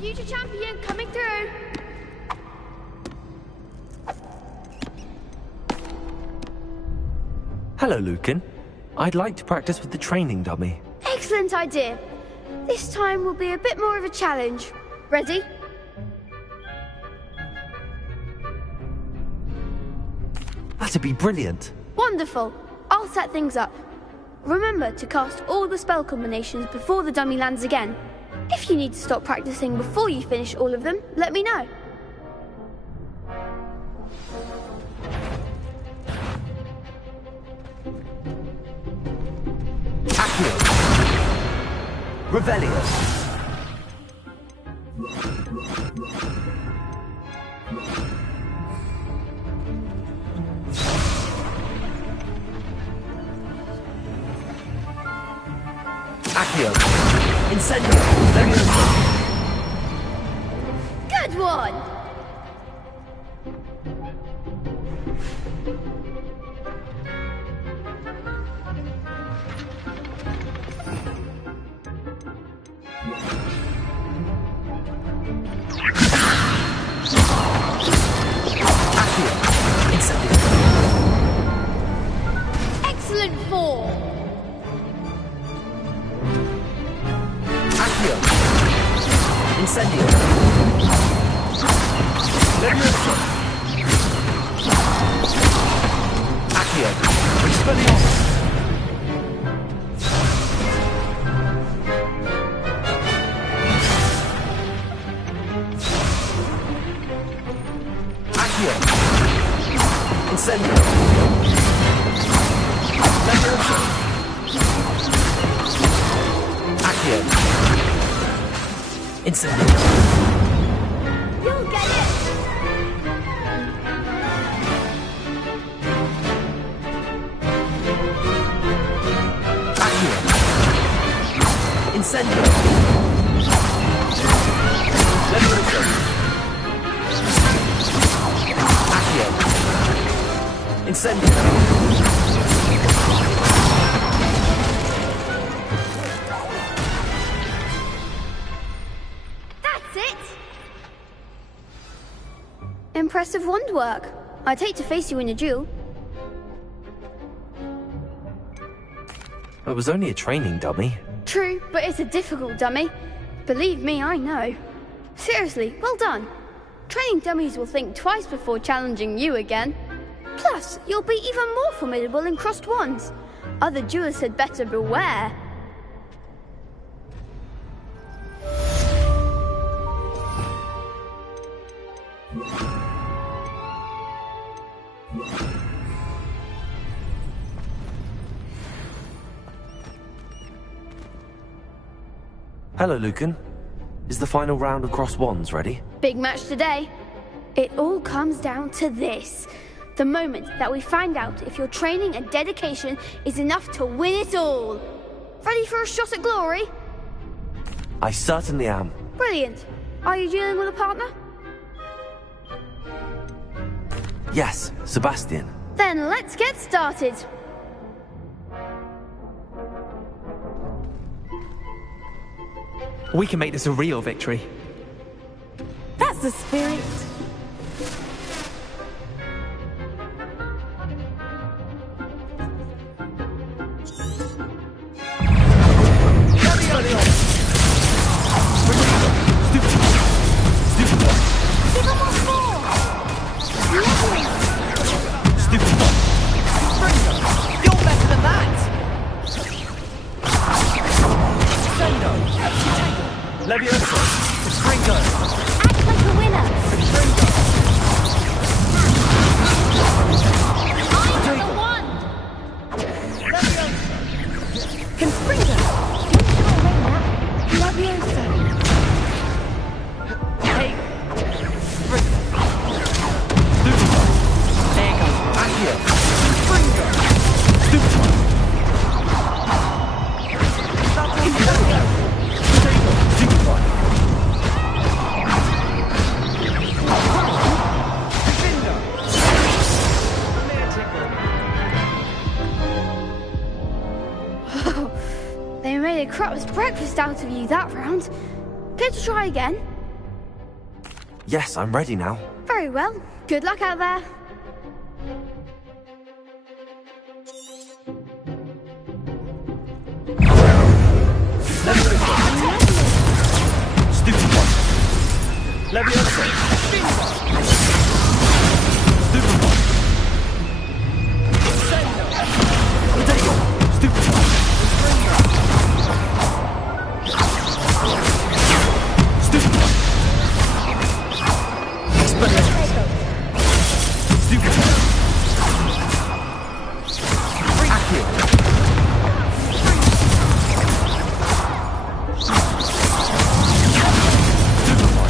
Future champion coming through. Hello, Lucan. I'd like to practice with the training dummy. Excellent idea. This time will be a bit more of a challenge. Ready? That'd be brilliant. Wonderful. I'll set things up. Remember to cast all the spell combinations before the dummy lands again. If you need to stop practicing before you finish all of them, let me know. Accio. Revelio. Accio. Incendio. Good one! Excellent form! Accio! Incendio! Levioso! Accio! Expelliarmus! Accio! Incendio! Levioso! Accio! Incendio! You'll get it! Accio! Incendio! Levioso! Accio! Incendio! That's it! Impressive wand work. I'd hate to face you in a duel. It was only a training dummy. True, but it's a difficult dummy. Believe me, I know. Seriously, well done. Training dummies will think twice before challenging you again. Plus, you'll be even more formidable in crossed wands. Other duelists had better beware. Hello, Lucan. Is the final round of cross wands ready? Big match today. It all comes down to this. The moment that we find out if your training and dedication is enough to win it all. Ready for a shot at glory? I certainly am. Brilliant. Are you dealing with a partner? Yes, Sebastian. Then let's get started. We can make this a real victory. That's the spirit. Levioso! Springo! Act like a winner. Springo! I'm the one. Levioso! Conspringo! Levioso! Hey! Springo! Stupido! There you go! Accio! Springo! Stupido! They made a crap's breakfast out of you that round. Care to try again? Yes, I'm ready now. Very well. Good luck out there. Stupid one! Levioso! Bingo! Stupid one! Sendo! Potato! Stupid one! Stupid one! Expelliarmus! Stupid one! Accio! Stupid one!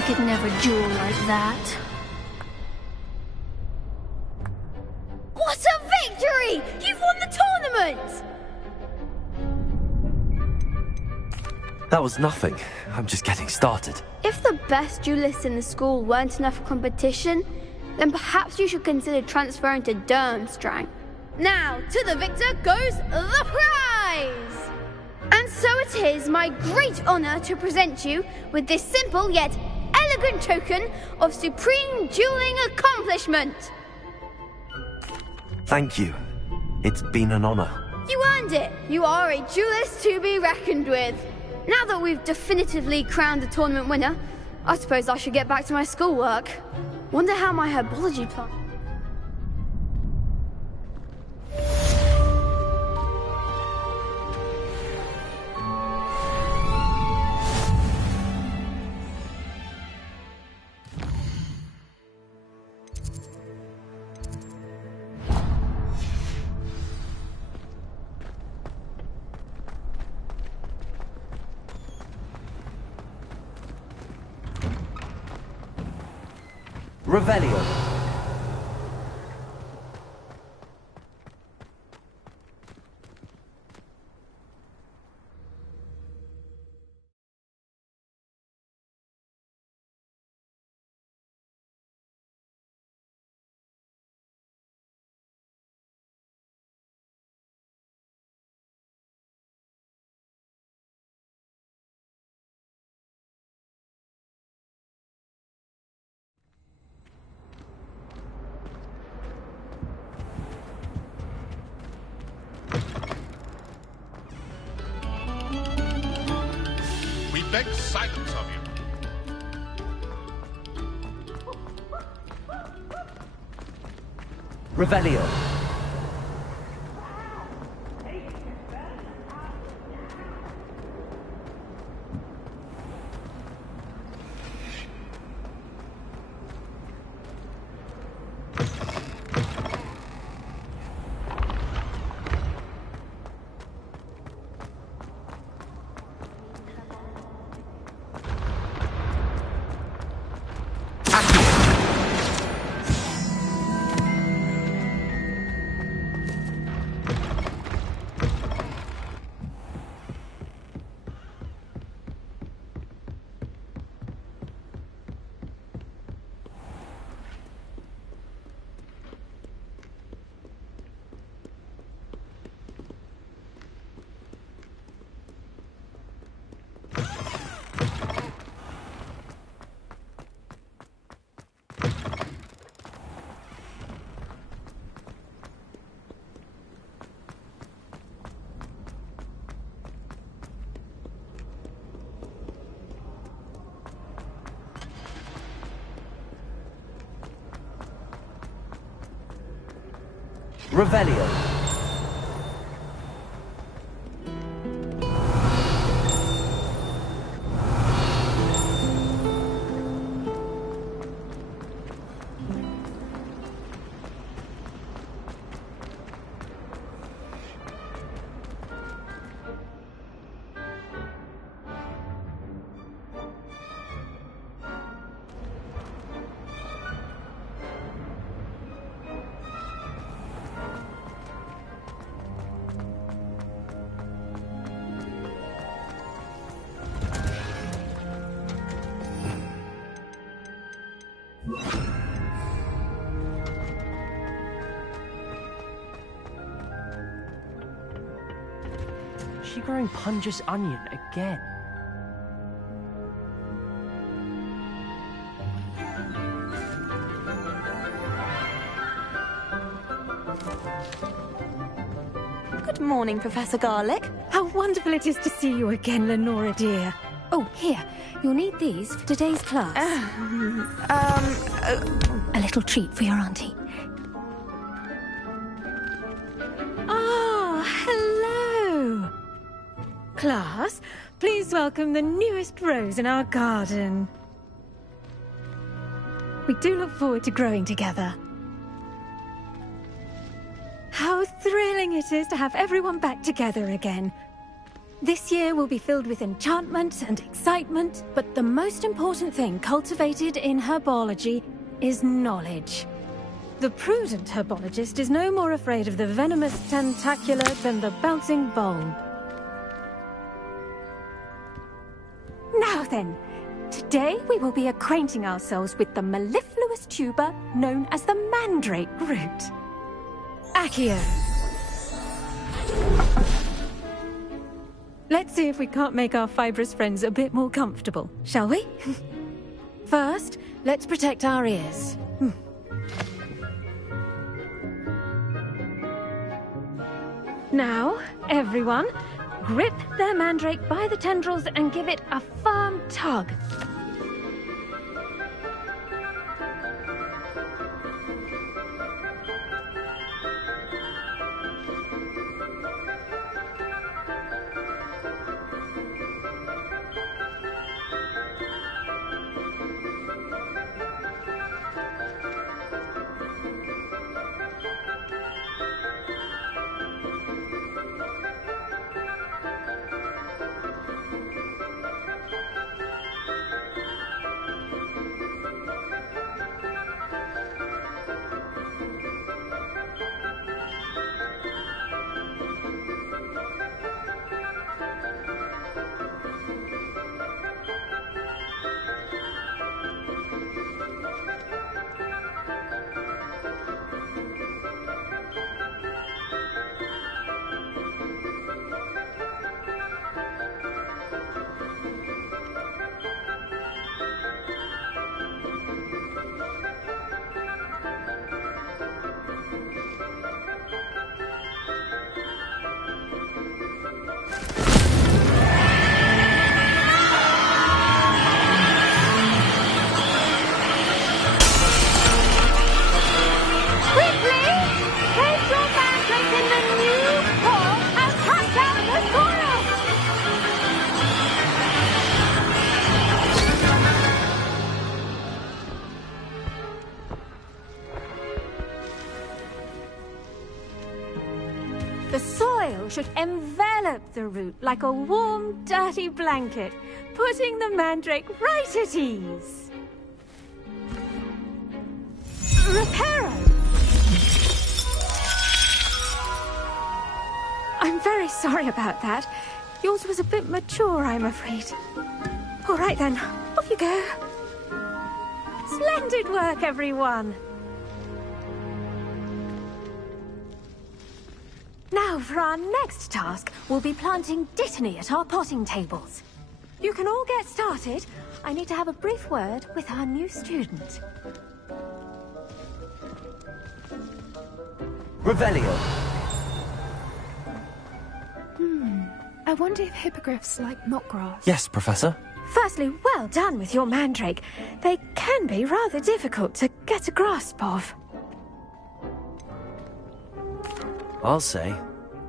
I could never duel like that. What a victory! You've won the tournament! That was nothing. I'm just getting started. If the best duelists in the school weren't enough for competition, then perhaps you should consider transferring to Durmstrang. Now, to the victor goes the prize! And so it is my great honor to present you with this simple yet elegant token of supreme dueling accomplishment. Thank you. It's been an honor. You earned it. You are a duelist to be reckoned with. Now that we've definitively crowned the tournament winner, I suppose I should get back to my schoolwork. Wonder how my herbology plant... Revelio. Beg silence of you. Revelio. Revelio. Is she growing Punja's onion again? Good morning, Professor Garlick. How wonderful it is to see you again, Lenora dear. Oh, here. You'll need these for today's class. A little treat for your auntie. Ah, hello. Class, please welcome the newest rose in our garden. We do look forward to growing together. How thrilling it is to have everyone back together again. This year will be filled with enchantment and excitement, but the most important thing cultivated in herbology is knowledge. The prudent herbologist is no more afraid of the venomous tentacular than the bouncing bulb. Now then, today we will be acquainting ourselves with the mellifluous tuber known as the mandrake root. Accio. Let's see if we can't make our fibrous friends a bit more comfortable, shall we? First, let's protect our ears. Now, everyone, grip their mandrake by the tendrils and give it a firm tug. Should envelop the root like a warm, dirty blanket, putting the mandrake right at ease. Reparo! I'm very sorry about that. Yours was a bit mature, I'm afraid. All right then, off you go. Splendid work, everyone. Now, for our next task, we'll be planting Dittany at our potting tables. You can all get started. I need to have a brief word with our new student. Revelio. I wonder if hippogriffs like knotgrass. Yes, Professor. Firstly, well done with your mandrake. They can be rather difficult to get a grasp of. I'll say,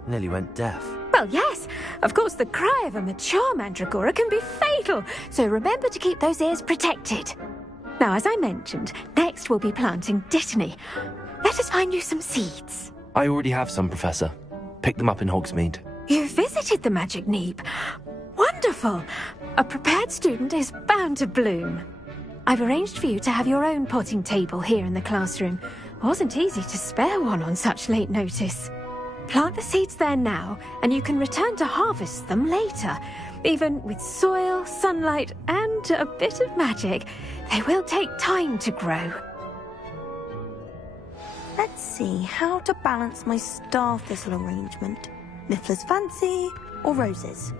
nearly went deaf. Well, yes. Of course, the cry of a mature mandragora can be fatal, so remember to keep those ears protected. Now, as I mentioned, next we'll be planting Dittany. Let us find you some seeds. I already have some, Professor. Picked them up in Hogsmeade. You visited the Magic Neep. Wonderful. A prepared student is bound to bloom. I've arranged for you to have your own potting table here in the classroom. Wasn't easy to spare one on such late notice. Plant the seeds there now, and you can return to harvest them later. Even with soil, sunlight, and a bit of magic, they will take time to grow. Let's see how to balance my star thistle arrangement. Niffler's fancy or roses?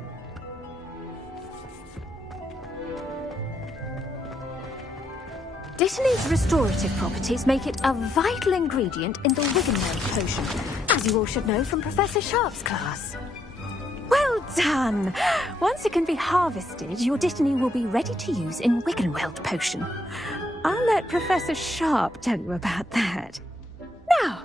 Dittany's restorative properties make it a vital ingredient in the Wiggenweld potion, as you all should know from Professor Sharp's class. Well done! Once it can be harvested, your Dittany will be ready to use in Wiggenweld potion. I'll let Professor Sharp tell you about that. Now,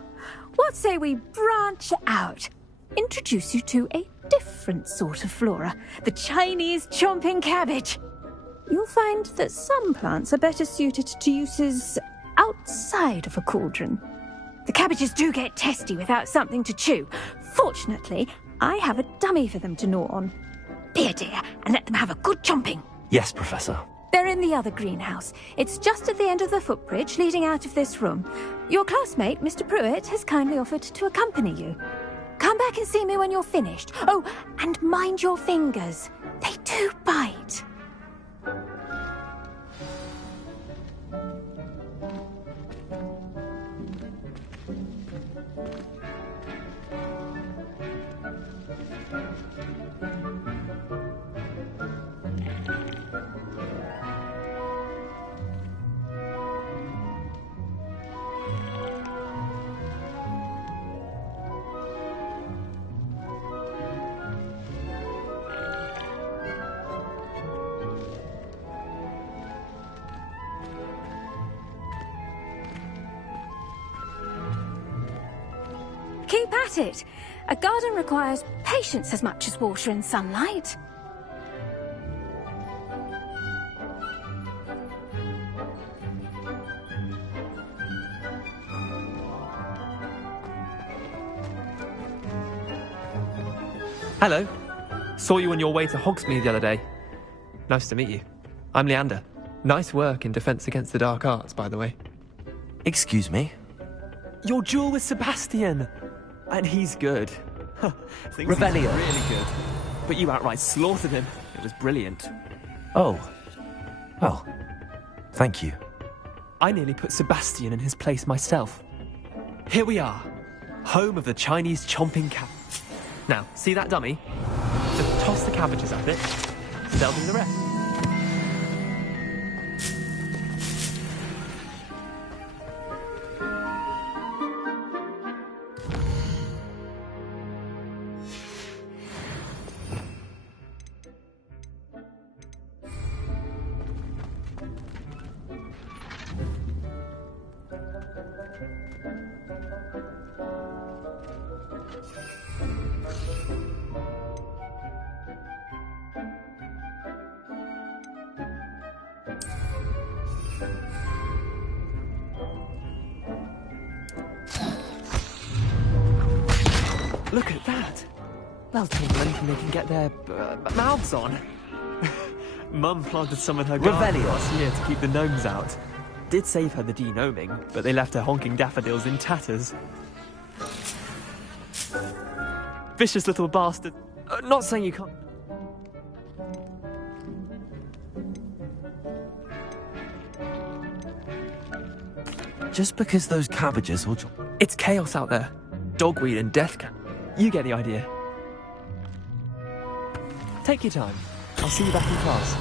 what say we branch out? Introduce you to a different sort of flora, the Chinese chomping cabbage. You'll find that some plants are better suited to uses outside of a cauldron. The cabbages do get testy without something to chew. Fortunately, I have a dummy for them to gnaw on. here, dear, and let them have a good chomping. Yes, Professor. They're in the other greenhouse. It's just at the end of the footbridge leading out of this room. Your classmate, Mr. Pruitt, has kindly offered to accompany you. Come back and see me when you're finished. Oh, and mind your fingers. They do bite. Keep at it. A garden requires patience as much as water and sunlight. Hello. Saw you on your way to Hogsmeade the other day. Nice to meet you. I'm Leander. Nice work in Defense Against the Dark Arts, by the way. Excuse me? Your duel with Sebastian! And he's good. Revelio. Really good. But you outright slaughtered him. It was brilliant. Oh. Well, thank you. I nearly put Sebastian in his place myself. Here we are. Home of the Chinese chomping cat. Now, see that dummy? Just toss the cabbages at it. They'll do the rest. Look at that! They'll table anything they can get their mouths on. Mum planted some in her garden last year to keep the gnomes out. Did save her the denoming, but they left her honking daffodils in tatters. Vicious little bastard. Not saying you can't... Just because those cabbages will... It's chaos out there. Dogweed and death camp. You get the idea. Take your time. I'll see you back in class.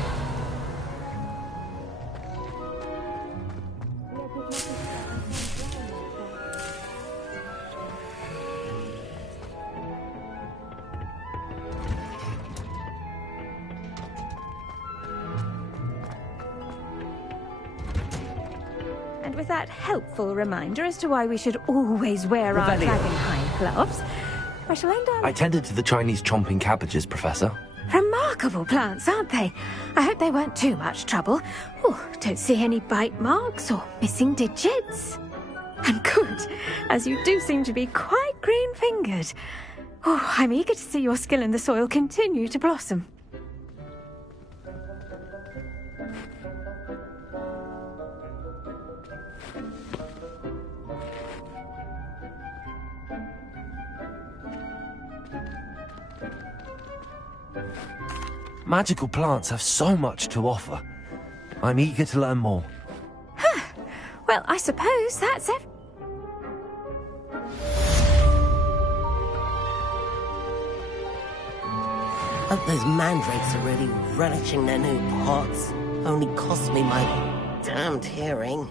And with that helpful reminder as to why we should always wear our dragon-hide gloves, I shall end on... I tended to the Chinese chomping cabbages, Professor. Remarkable plants, aren't they? I hope they weren't too much trouble. Oh, don't see any bite marks or missing digits. And good, as you do seem to be quite green-fingered. Oh, I'm eager to see your skill in the soil continue to blossom. Magical plants have so much to offer. I'm eager to learn more. Huh. Well, I suppose that's it. Hope those mandrakes are really relishing their new pots. Only cost me my damned hearing.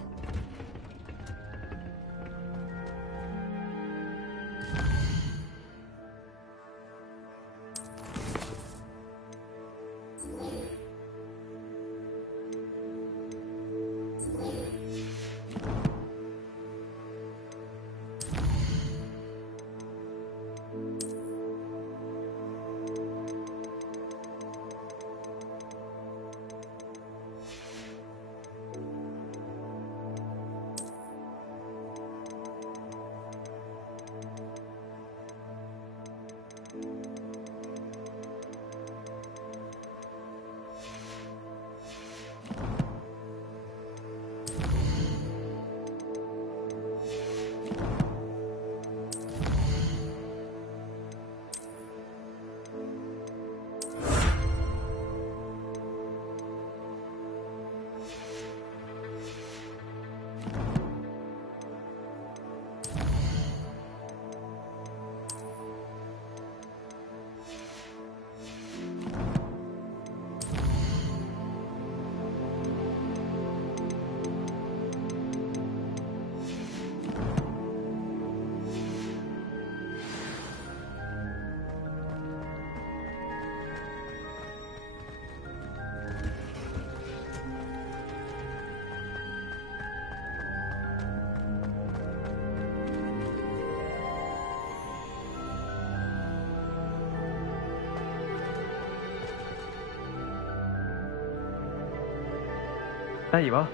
There you are.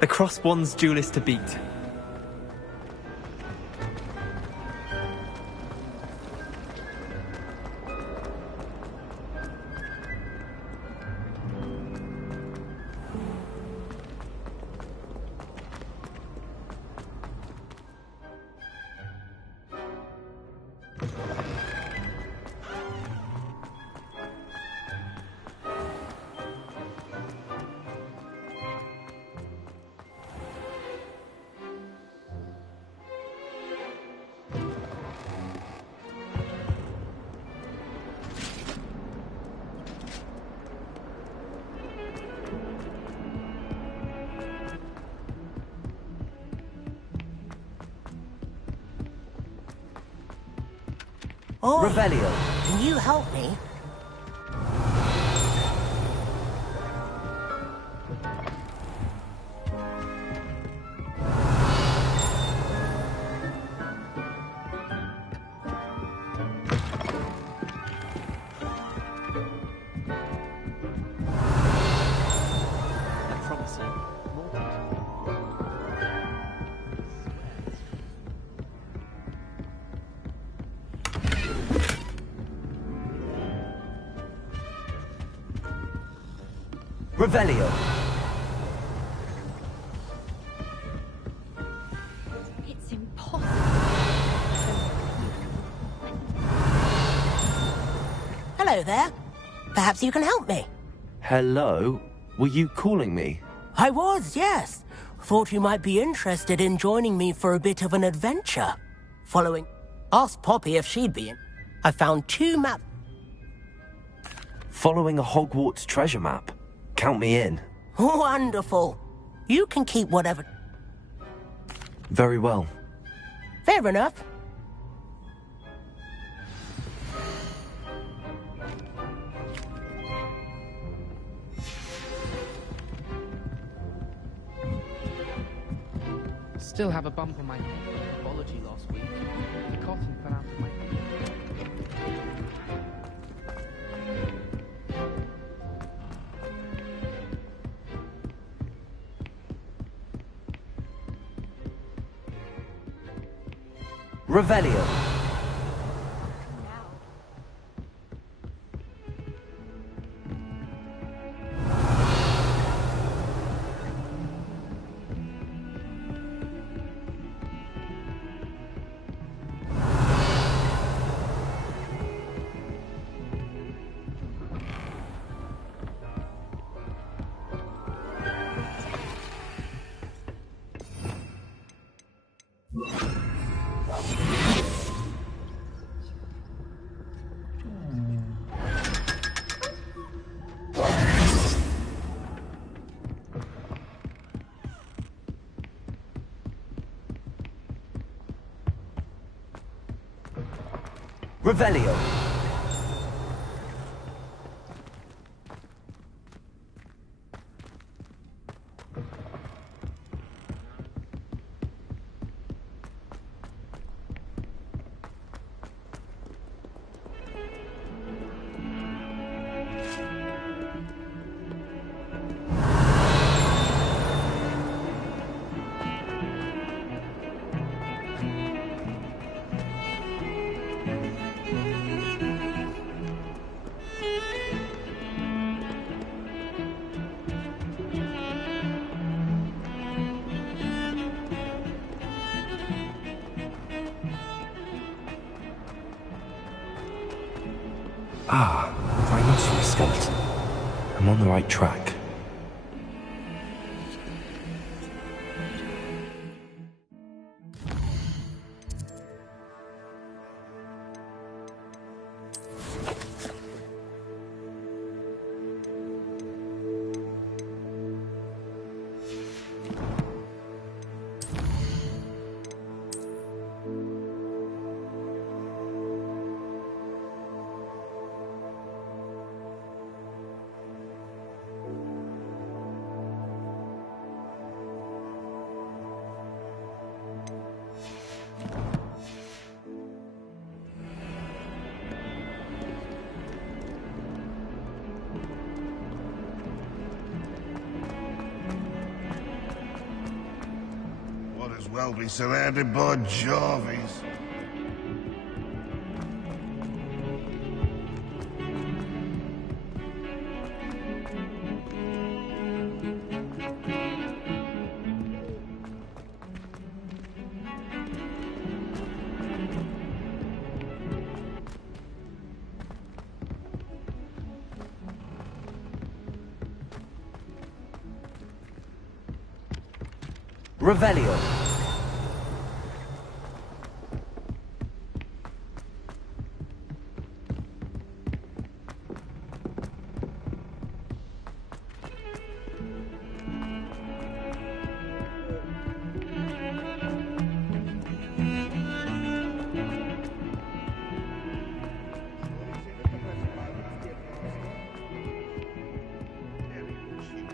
The crosswands duelist to beat. Oi, Revelio. Can you help me? Revelio. It's impossible. Hello there. Perhaps you can help me. Hello? Were you calling me? I was, yes. Thought you might be interested in joining me for a bit of an adventure. Following... Asked Poppy if she'd be in. I found 2 maps. Following a Hogwarts treasure map? Count me in. Wonderful. You can keep whatever... Very well. Fair enough. Still have a bump on my head from pathology last week. The cotton fell out of my head. Revelio. Revelio. Ah, rhinoceros skeleton. I'm on the right track. as well be surrounded by Jarvies. Revelio.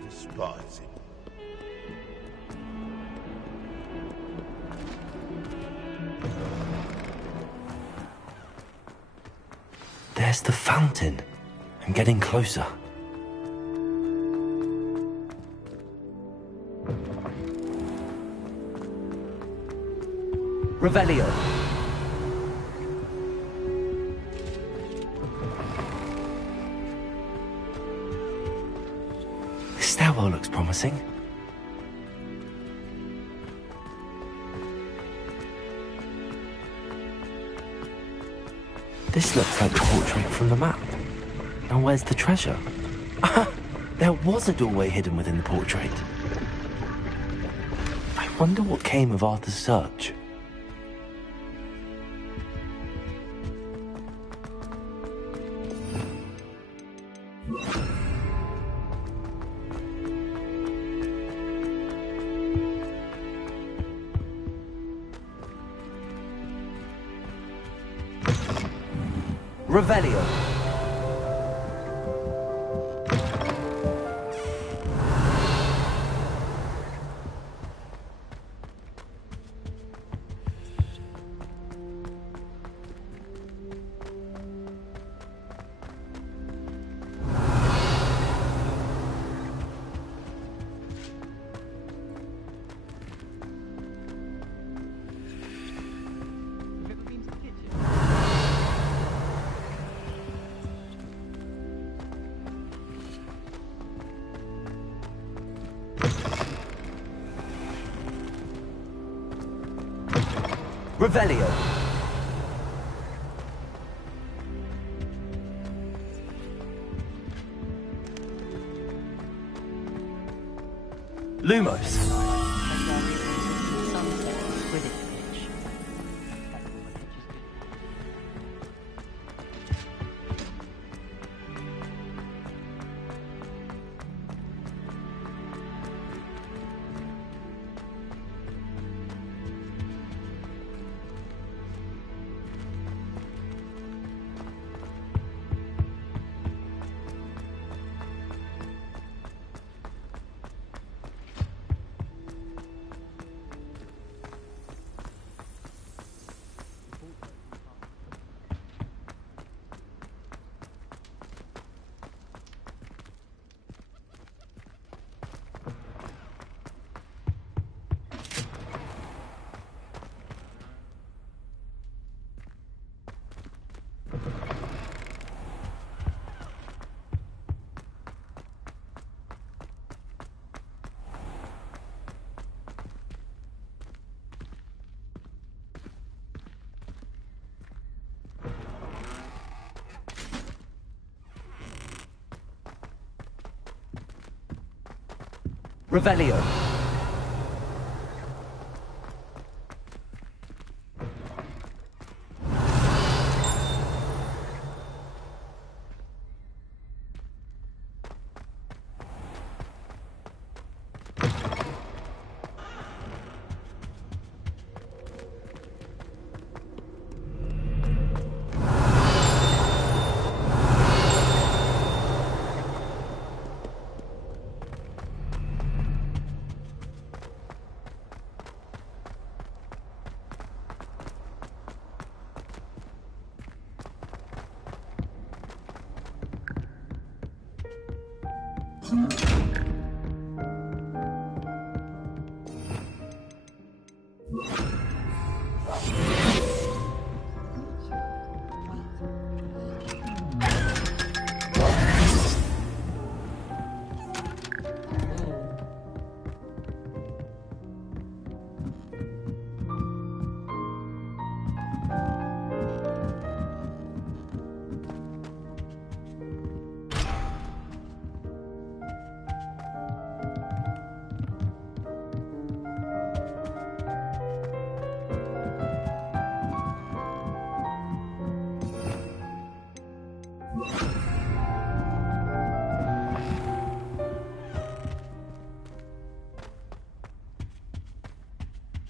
Despise him. There's the fountain. I'm getting closer. Revelio. The stairwell looks promising. This looks like the portrait from the map. Now where's the treasure? There was a doorway hidden within the portrait. I wonder what came of Arthur's search. Revelio. Revelio. Lumos. Revelio.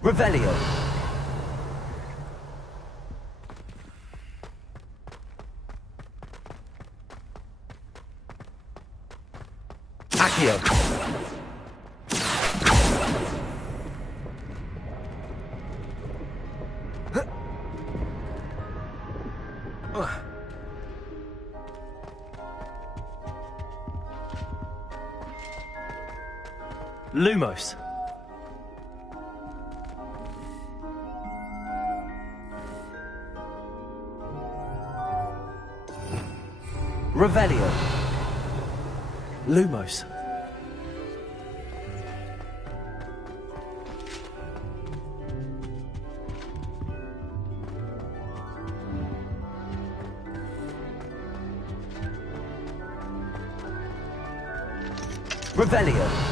Revelio. Accio. Lumos. Revelio. Lumos. Revelio.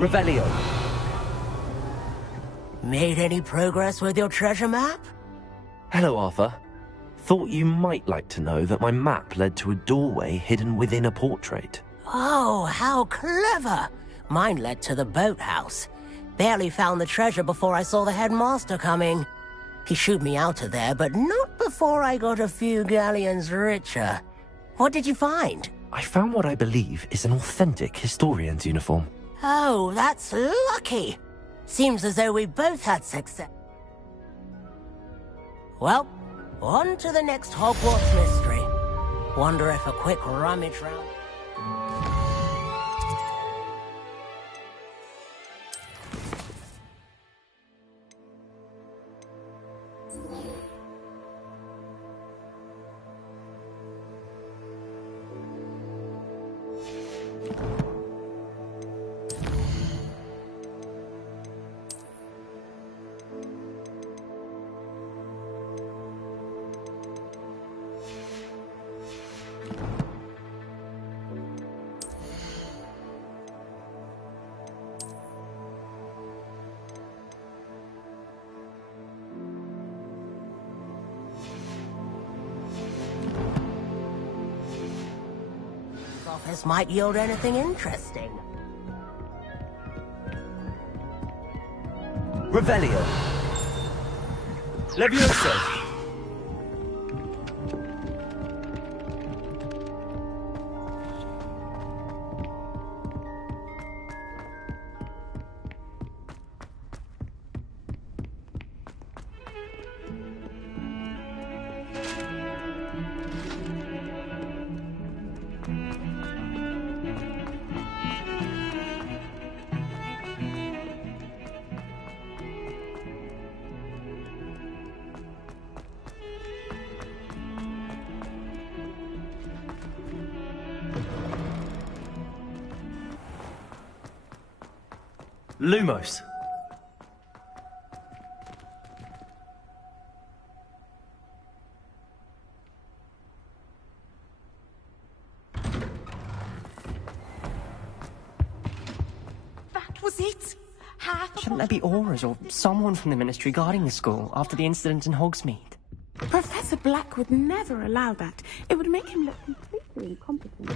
Revelio. Made any progress with your treasure map? Hello, Arthur. Thought you might like to know that my map led to a doorway hidden within a portrait. Oh, how clever! Mine led to the boathouse. Barely found the treasure before I saw the headmaster coming. He shooed me out of there, but not before I got a few galleons richer. What did you find? I found what I believe is an authentic historian's uniform. Oh, that's lucky. Seems as though we both had success. Well, on to the next Hogwarts mystery. Wonder if a quick rummage round... Office might yield anything interesting. Revelio. Levioso. Lumos. That was it? Shouldn't there be auras or someone from the Ministry guarding the school after the incident in Hogsmeade? Professor Black would never allow that. It would make him look completely incompetent.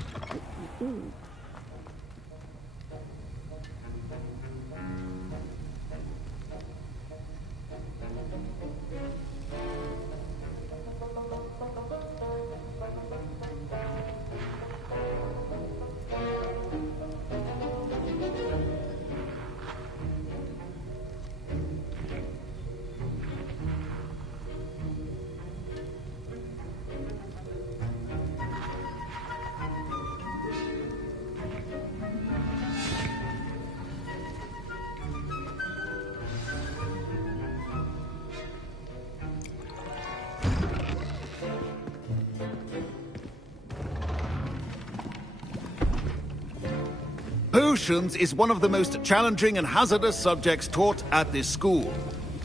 Potions is one of the most challenging and hazardous subjects taught at this school.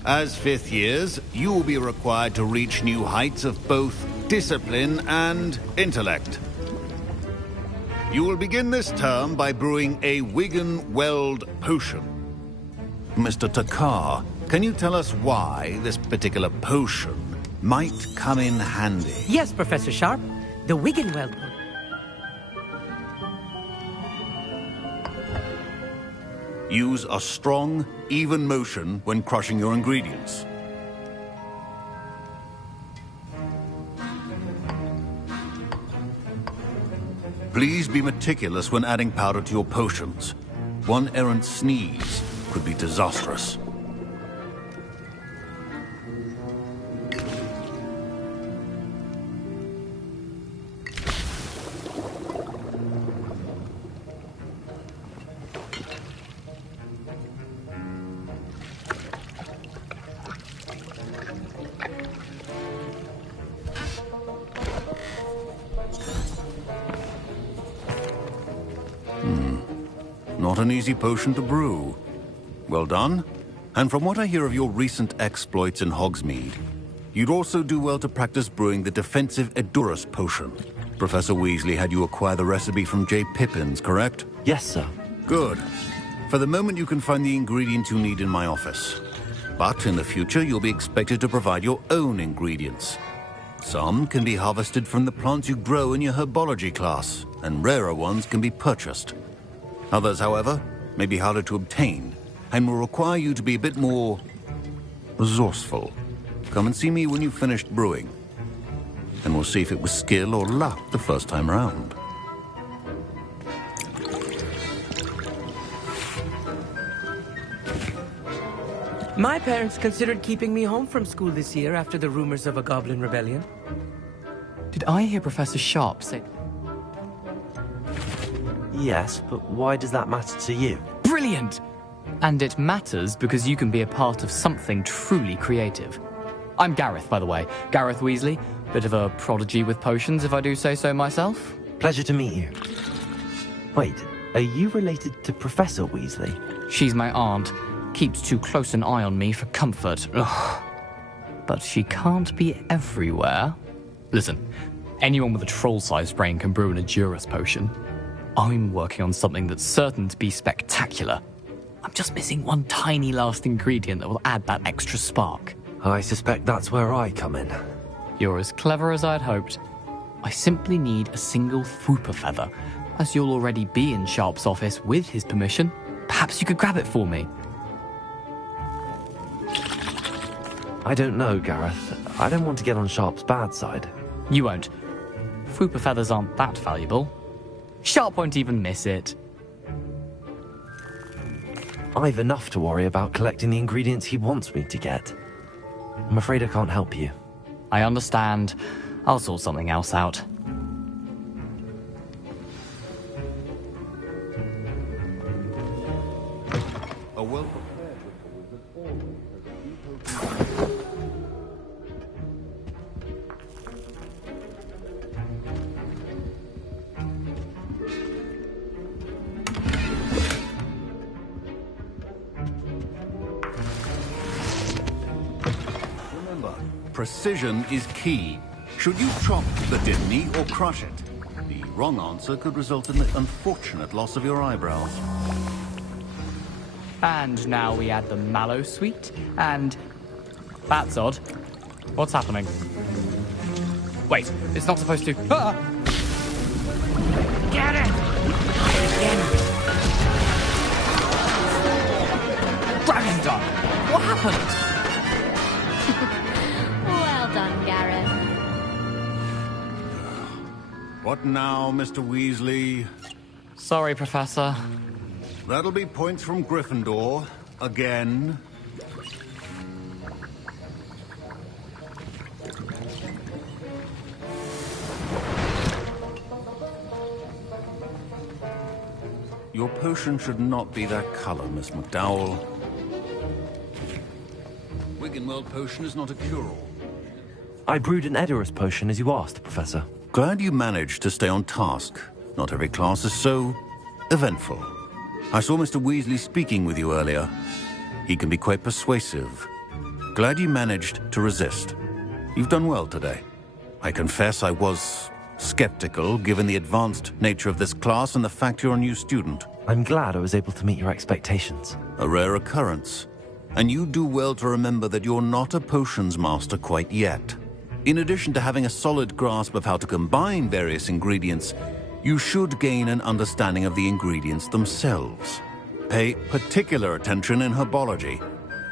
As fifth years, you will be required to reach new heights of both discipline and intellect. You will begin this term by brewing a Wigan Weld potion. Mr. Takar, can you tell us why this particular potion might come in handy? Yes, Professor Sharp. The Wiggenweld one. Use a strong, even motion when crushing your ingredients. Please be meticulous when adding powder to your potions. One errant sneeze could be disastrous. Not an easy potion to brew. Well done. And from what I hear of your recent exploits in Hogsmeade, you'd also do well to practice brewing the defensive Edurus potion. Professor Weasley had you acquire the recipe from J. Pippins, correct? Yes, sir. Good. For the moment, you can find the ingredients you need in my office. But in the future, you'll be expected to provide your own ingredients. Some can be harvested from the plants you grow in your herbology class, and rarer ones can be purchased. Others, however, may be harder to obtain, and will require you to be a bit more resourceful. Come and see me when you've finished brewing, and we'll see if it was skill or luck the first time around. My parents considered keeping me home from school this year after the rumors of a goblin rebellion. Did I hear Professor Sharp say... Yes, but why does that matter to you? Brilliant! And it matters because you can be a part of something truly creative. I'm Gareth, by the way. Gareth Weasley. Bit of a prodigy with potions, if I do say so myself. Pleasure to meet you. Wait, are you related to Professor Weasley? She's my aunt. Keeps too close an eye on me for comfort. Ugh. But she can't be everywhere. Listen, anyone with a troll-sized brain can brew an Edurus potion. I'm working on something that's certain to be spectacular. I'm just missing one tiny last ingredient that will add that extra spark. I suspect that's where I come in. You're as clever as I'd hoped. I simply need a single Fwooper feather. As you'll already be in Sharp's office with his permission, perhaps you could grab it for me. I don't know, Gareth. I don't want to get on Sharp's bad side. You won't. Fwooper feathers aren't that valuable. Sharp won't even miss it. I've enough to worry about collecting the ingredients he wants me to get. I'm afraid I can't help you. I understand. I'll sort something else out. A well Remember, precision is key. Should you chop the didn't or crush it? The wrong answer could result in the unfortunate loss of your eyebrows. And now we add the mallow sweet, and... That's odd. What's happening? Wait, it's not supposed to... Ah! Get it! Dragon Dog! What happened? Well done, Gareth. What now, Mr. Weasley? Sorry, Professor. That'll be points from Gryffindor. Again. Your potion should not be that color, Miss McDowell. Wiggenweld potion is not a cure-all. I brewed an Edorus potion as you asked, Professor. Glad you managed to stay on task. Not every class is so eventful. I saw Mr. Weasley speaking with you earlier. He can be quite persuasive. Glad you managed to resist. You've done well today. I confess I was skeptical, given the advanced nature of this class and the fact you're a new student. I'm glad I was able to meet your expectations. A rare occurrence. And you do well to remember that you're not a potions master quite yet. In addition to having a solid grasp of how to combine various ingredients, you should gain an understanding of the ingredients themselves. Pay particular attention in herbology.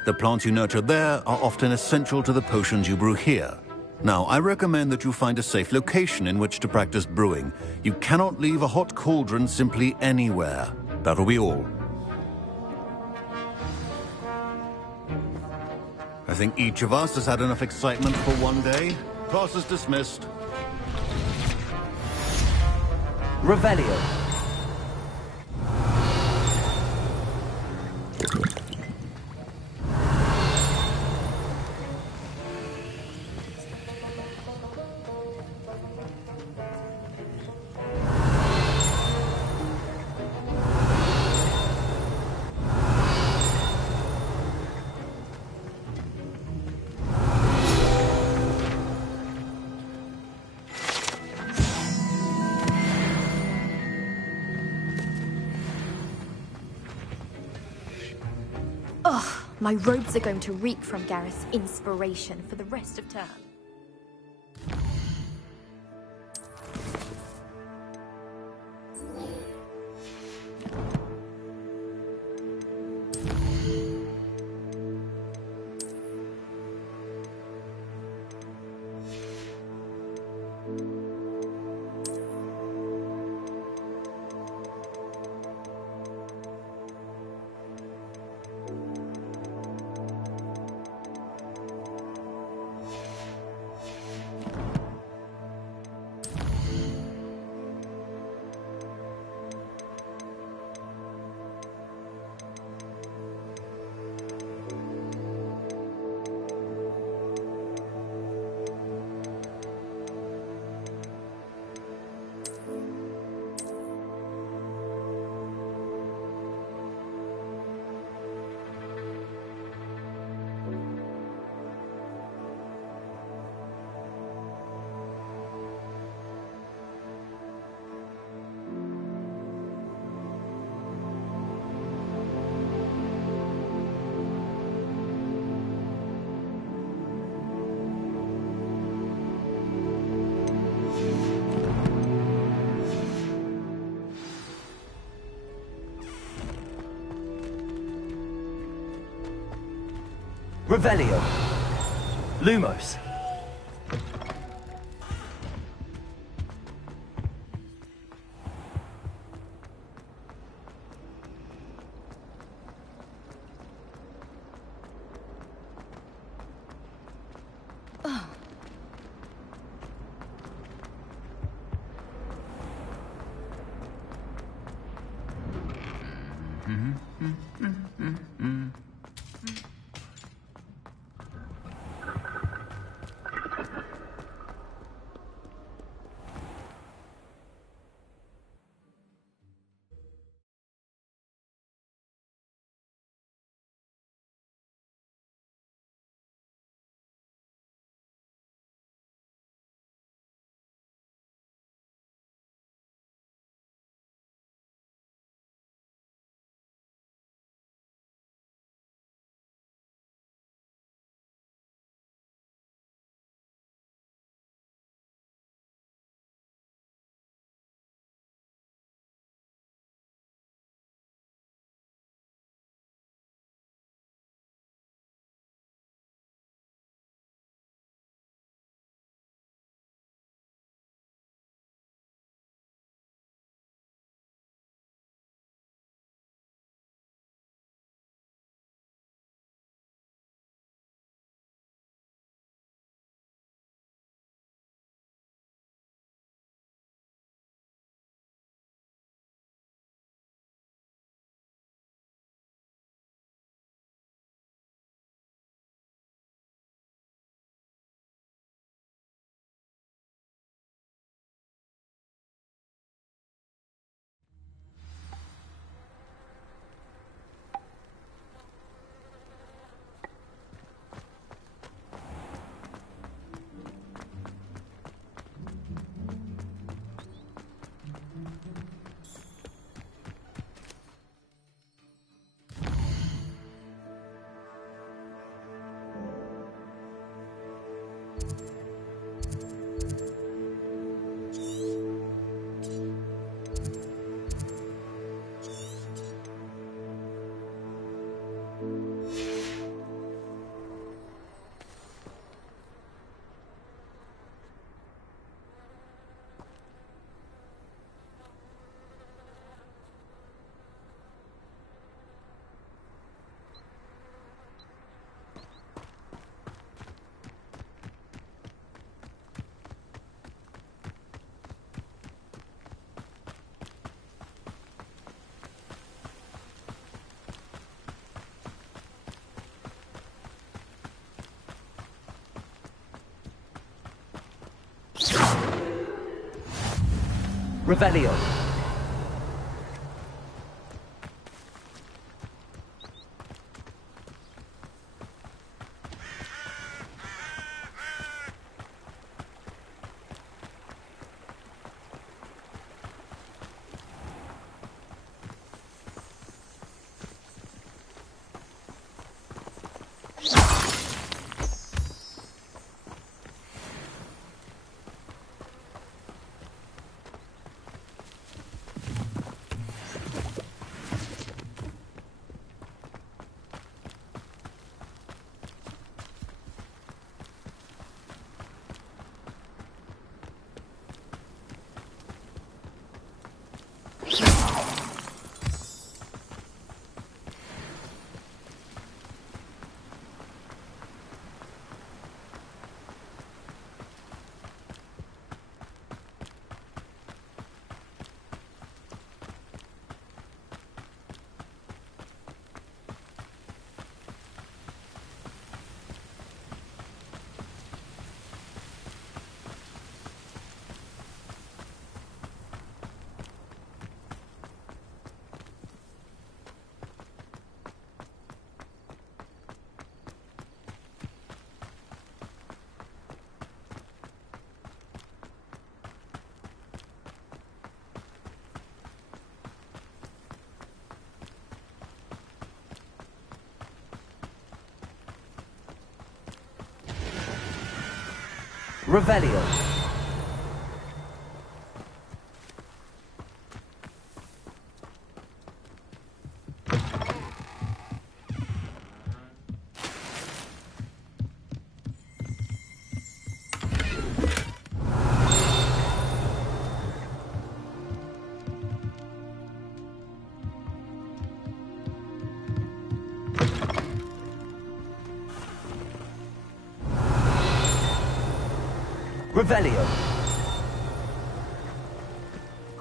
The plants you nurture there are often essential to the potions you brew here. Now, I recommend that you find a safe location in which to practice brewing. You cannot leave a hot cauldron simply anywhere. That'll be all. I think each of us has had enough excitement for one day. Class is dismissed. Revelio. Ugh, my robes are going to reek from Gareth's inspiration for the rest of term. Revelio. Lumos. Revelio. Revelio. Revelio.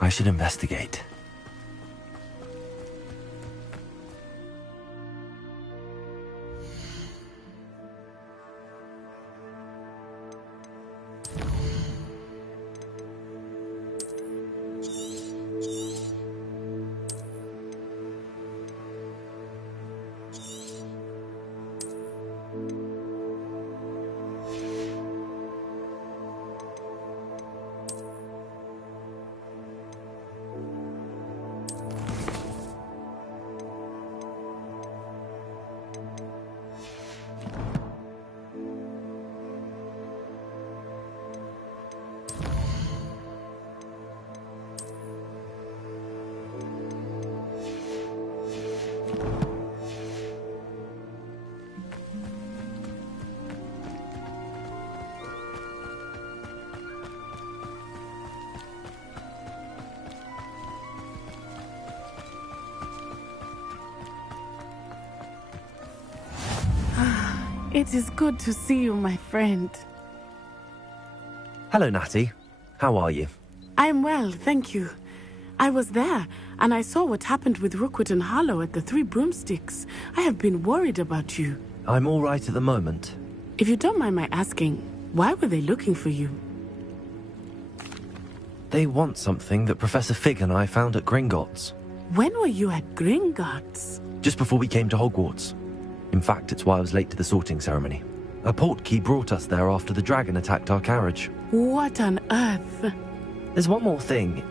I should investigate. It is good to see you, my friend. Hello, Natty. How are you? I'm well, thank you. I was there, and I saw what happened with Rookwood and Harlow at the Three Broomsticks. I have been worried about you. I'm all right at the moment. If you don't mind my asking, why were they looking for you? They want something that Professor Fig and I found at Gringotts. When were you at Gringotts? Just before we came to Hogwarts. In fact, it's why I was late to the sorting ceremony. A portkey brought us there after the dragon attacked our carriage. What on earth? There's one more thing.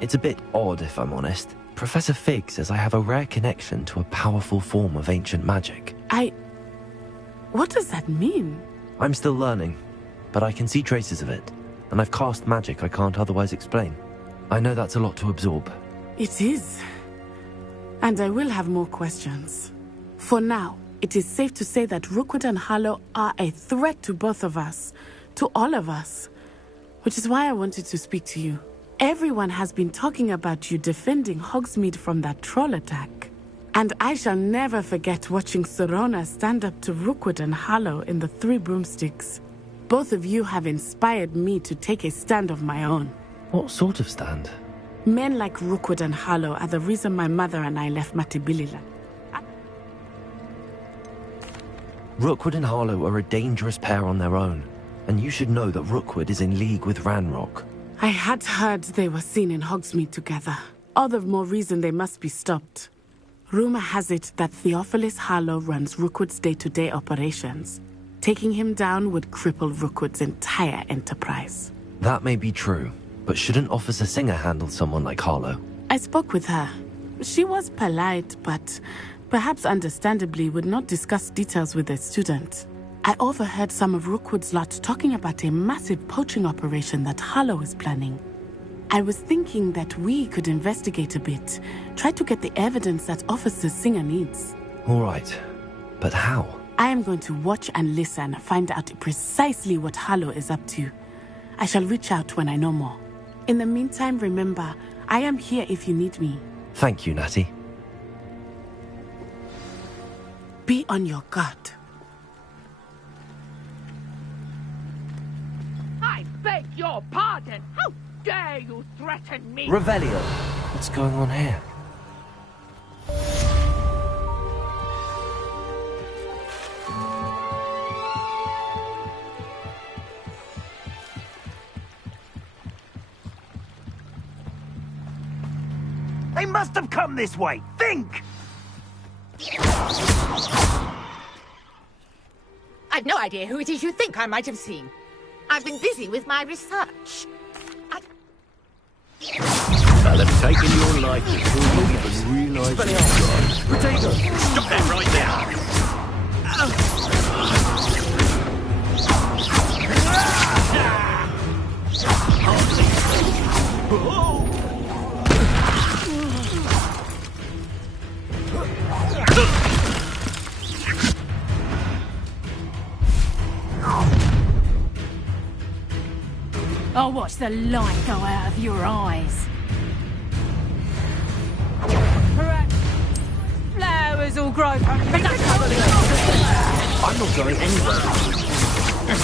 It's a bit odd, if I'm honest. Professor Fig says I have a rare connection to a powerful form of ancient magic. What does that mean? I'm still learning, but I can see traces of it, and I've cast magic I can't otherwise explain. I know that's a lot to absorb. It is. And I will have more questions. For now, it is safe to say that Rookwood and Harlow are a threat to both of us, to all of us, which is why I wanted to speak to you. Everyone has been talking about you defending Hogsmeade from that troll attack. And I shall never forget watching Sorona stand up to Rookwood and Harlow in the Three Broomsticks. Both of you have inspired me to take a stand of my own. What sort of stand? Men like Rookwood and Harlow are the reason my mother and I left Matibililand. Rookwood and Harlow are a dangerous pair on their own, and you should know that Rookwood is in league with Ranrock. I had heard they were seen in Hogsmeade together. All the more reason they must be stopped. Rumor has it that Theophilus Harlow runs Rookwood's day-to-day operations. Taking him down would cripple Rookwood's entire enterprise. That may be true, but shouldn't Officer Singer handle someone like Harlow? I spoke with her. She was polite, but perhaps understandably would not discuss details with a student. I overheard some of Rookwood's lot talking about a massive poaching operation that Harlow is planning. I was thinking that we could investigate a bit, try to get the evidence that Officer Singer needs. All right, but how? I am going to watch and listen, find out precisely what Harlow is up to. I shall reach out when I know more. In the meantime, remember, I am here if you need me. Thank you, Natty. Be on your guard. I beg your pardon. How dare you threaten me? Revelio. What's going on here? They must have come this way. Think! I've no idea who it is you think I might have seen. I've been busy with my research. I'll have taken your life before you even realise it's gone. Potato! Stop that right now! I'll watch the light go out of your eyes. Flowers all grow from I'm not going anywhere.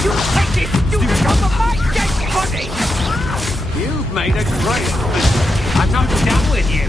You take this! You become a my dead body! You've made a trail. I'm not done with you.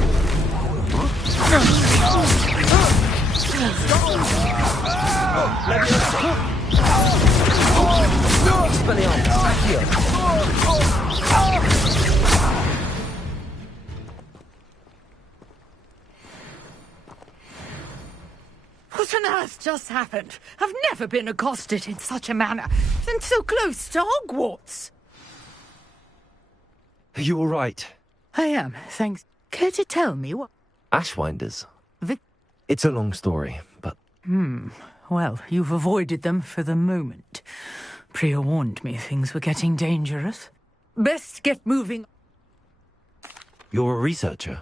What on earth just happened? I've never been accosted in such a manner, and so close to Hogwarts. Are you all right? I am, thanks. Care to tell me what? Ashwinders. It's a long story, but... Well, you've avoided them for the moment. Priya warned me things were getting dangerous. Best get moving. You're a researcher?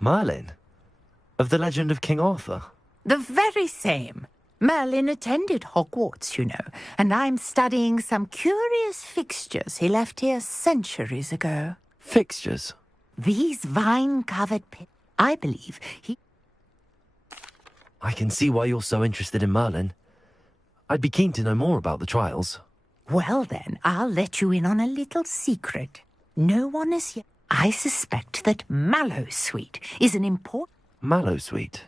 Merlin? Of the legend of King Arthur? The very same. Merlin attended Hogwarts, you know, and I'm studying some curious fixtures he left here centuries ago. Fixtures? These vine-covered pits. I believe he... I can see why you're so interested in Merlin. I'd be keen to know more about the trials. Well then, I'll let you in on a little secret. No one has yet... I suspect that Mallowsweet is an important... Mallowsweet?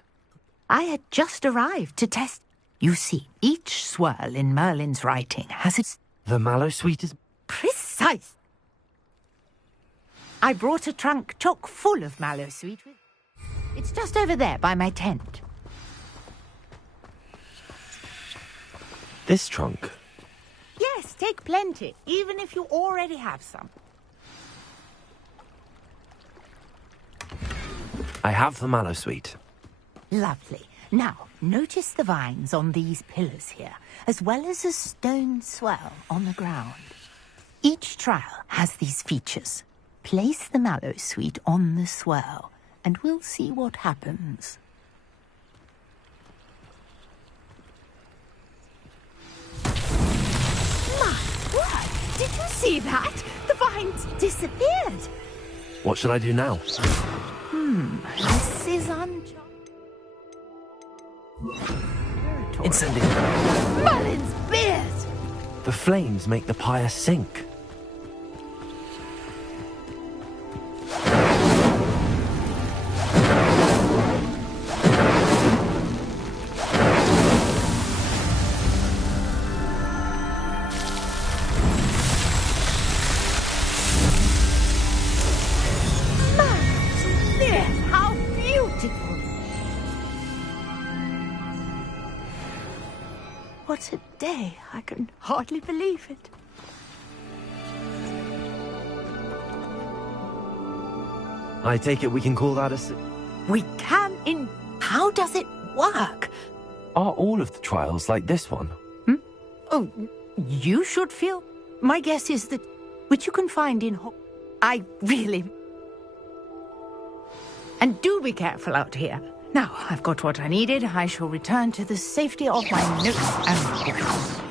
I had just arrived to test... You see, each swirl in Merlin's writing has its... The Mallowsweet is... Precise! I brought a trunk chock full of Mallowsweet. It's just over there by my tent. This trunk? Yes, take plenty, even if you already have some. I have the Mallowsweet. Lovely. Now, notice the vines on these pillars here, as well as a stone swell on the ground. Each trial has these features. Place the Mallowsweet on the swell, and we'll see what happens. My word! Did you see that? The vines disappeared. What should I do now? This is Incendiary. Merlin's beard! The flames make the pyre sink. What a day. I can hardly believe it. I take it we can call that a... We can in... How does it work? Are all of the trials like this one? Oh, you should feel... My guess is that... Which you can find in... I really... And do be careful out here. Now, I've got what I needed. I shall return to the safety of my notes and books.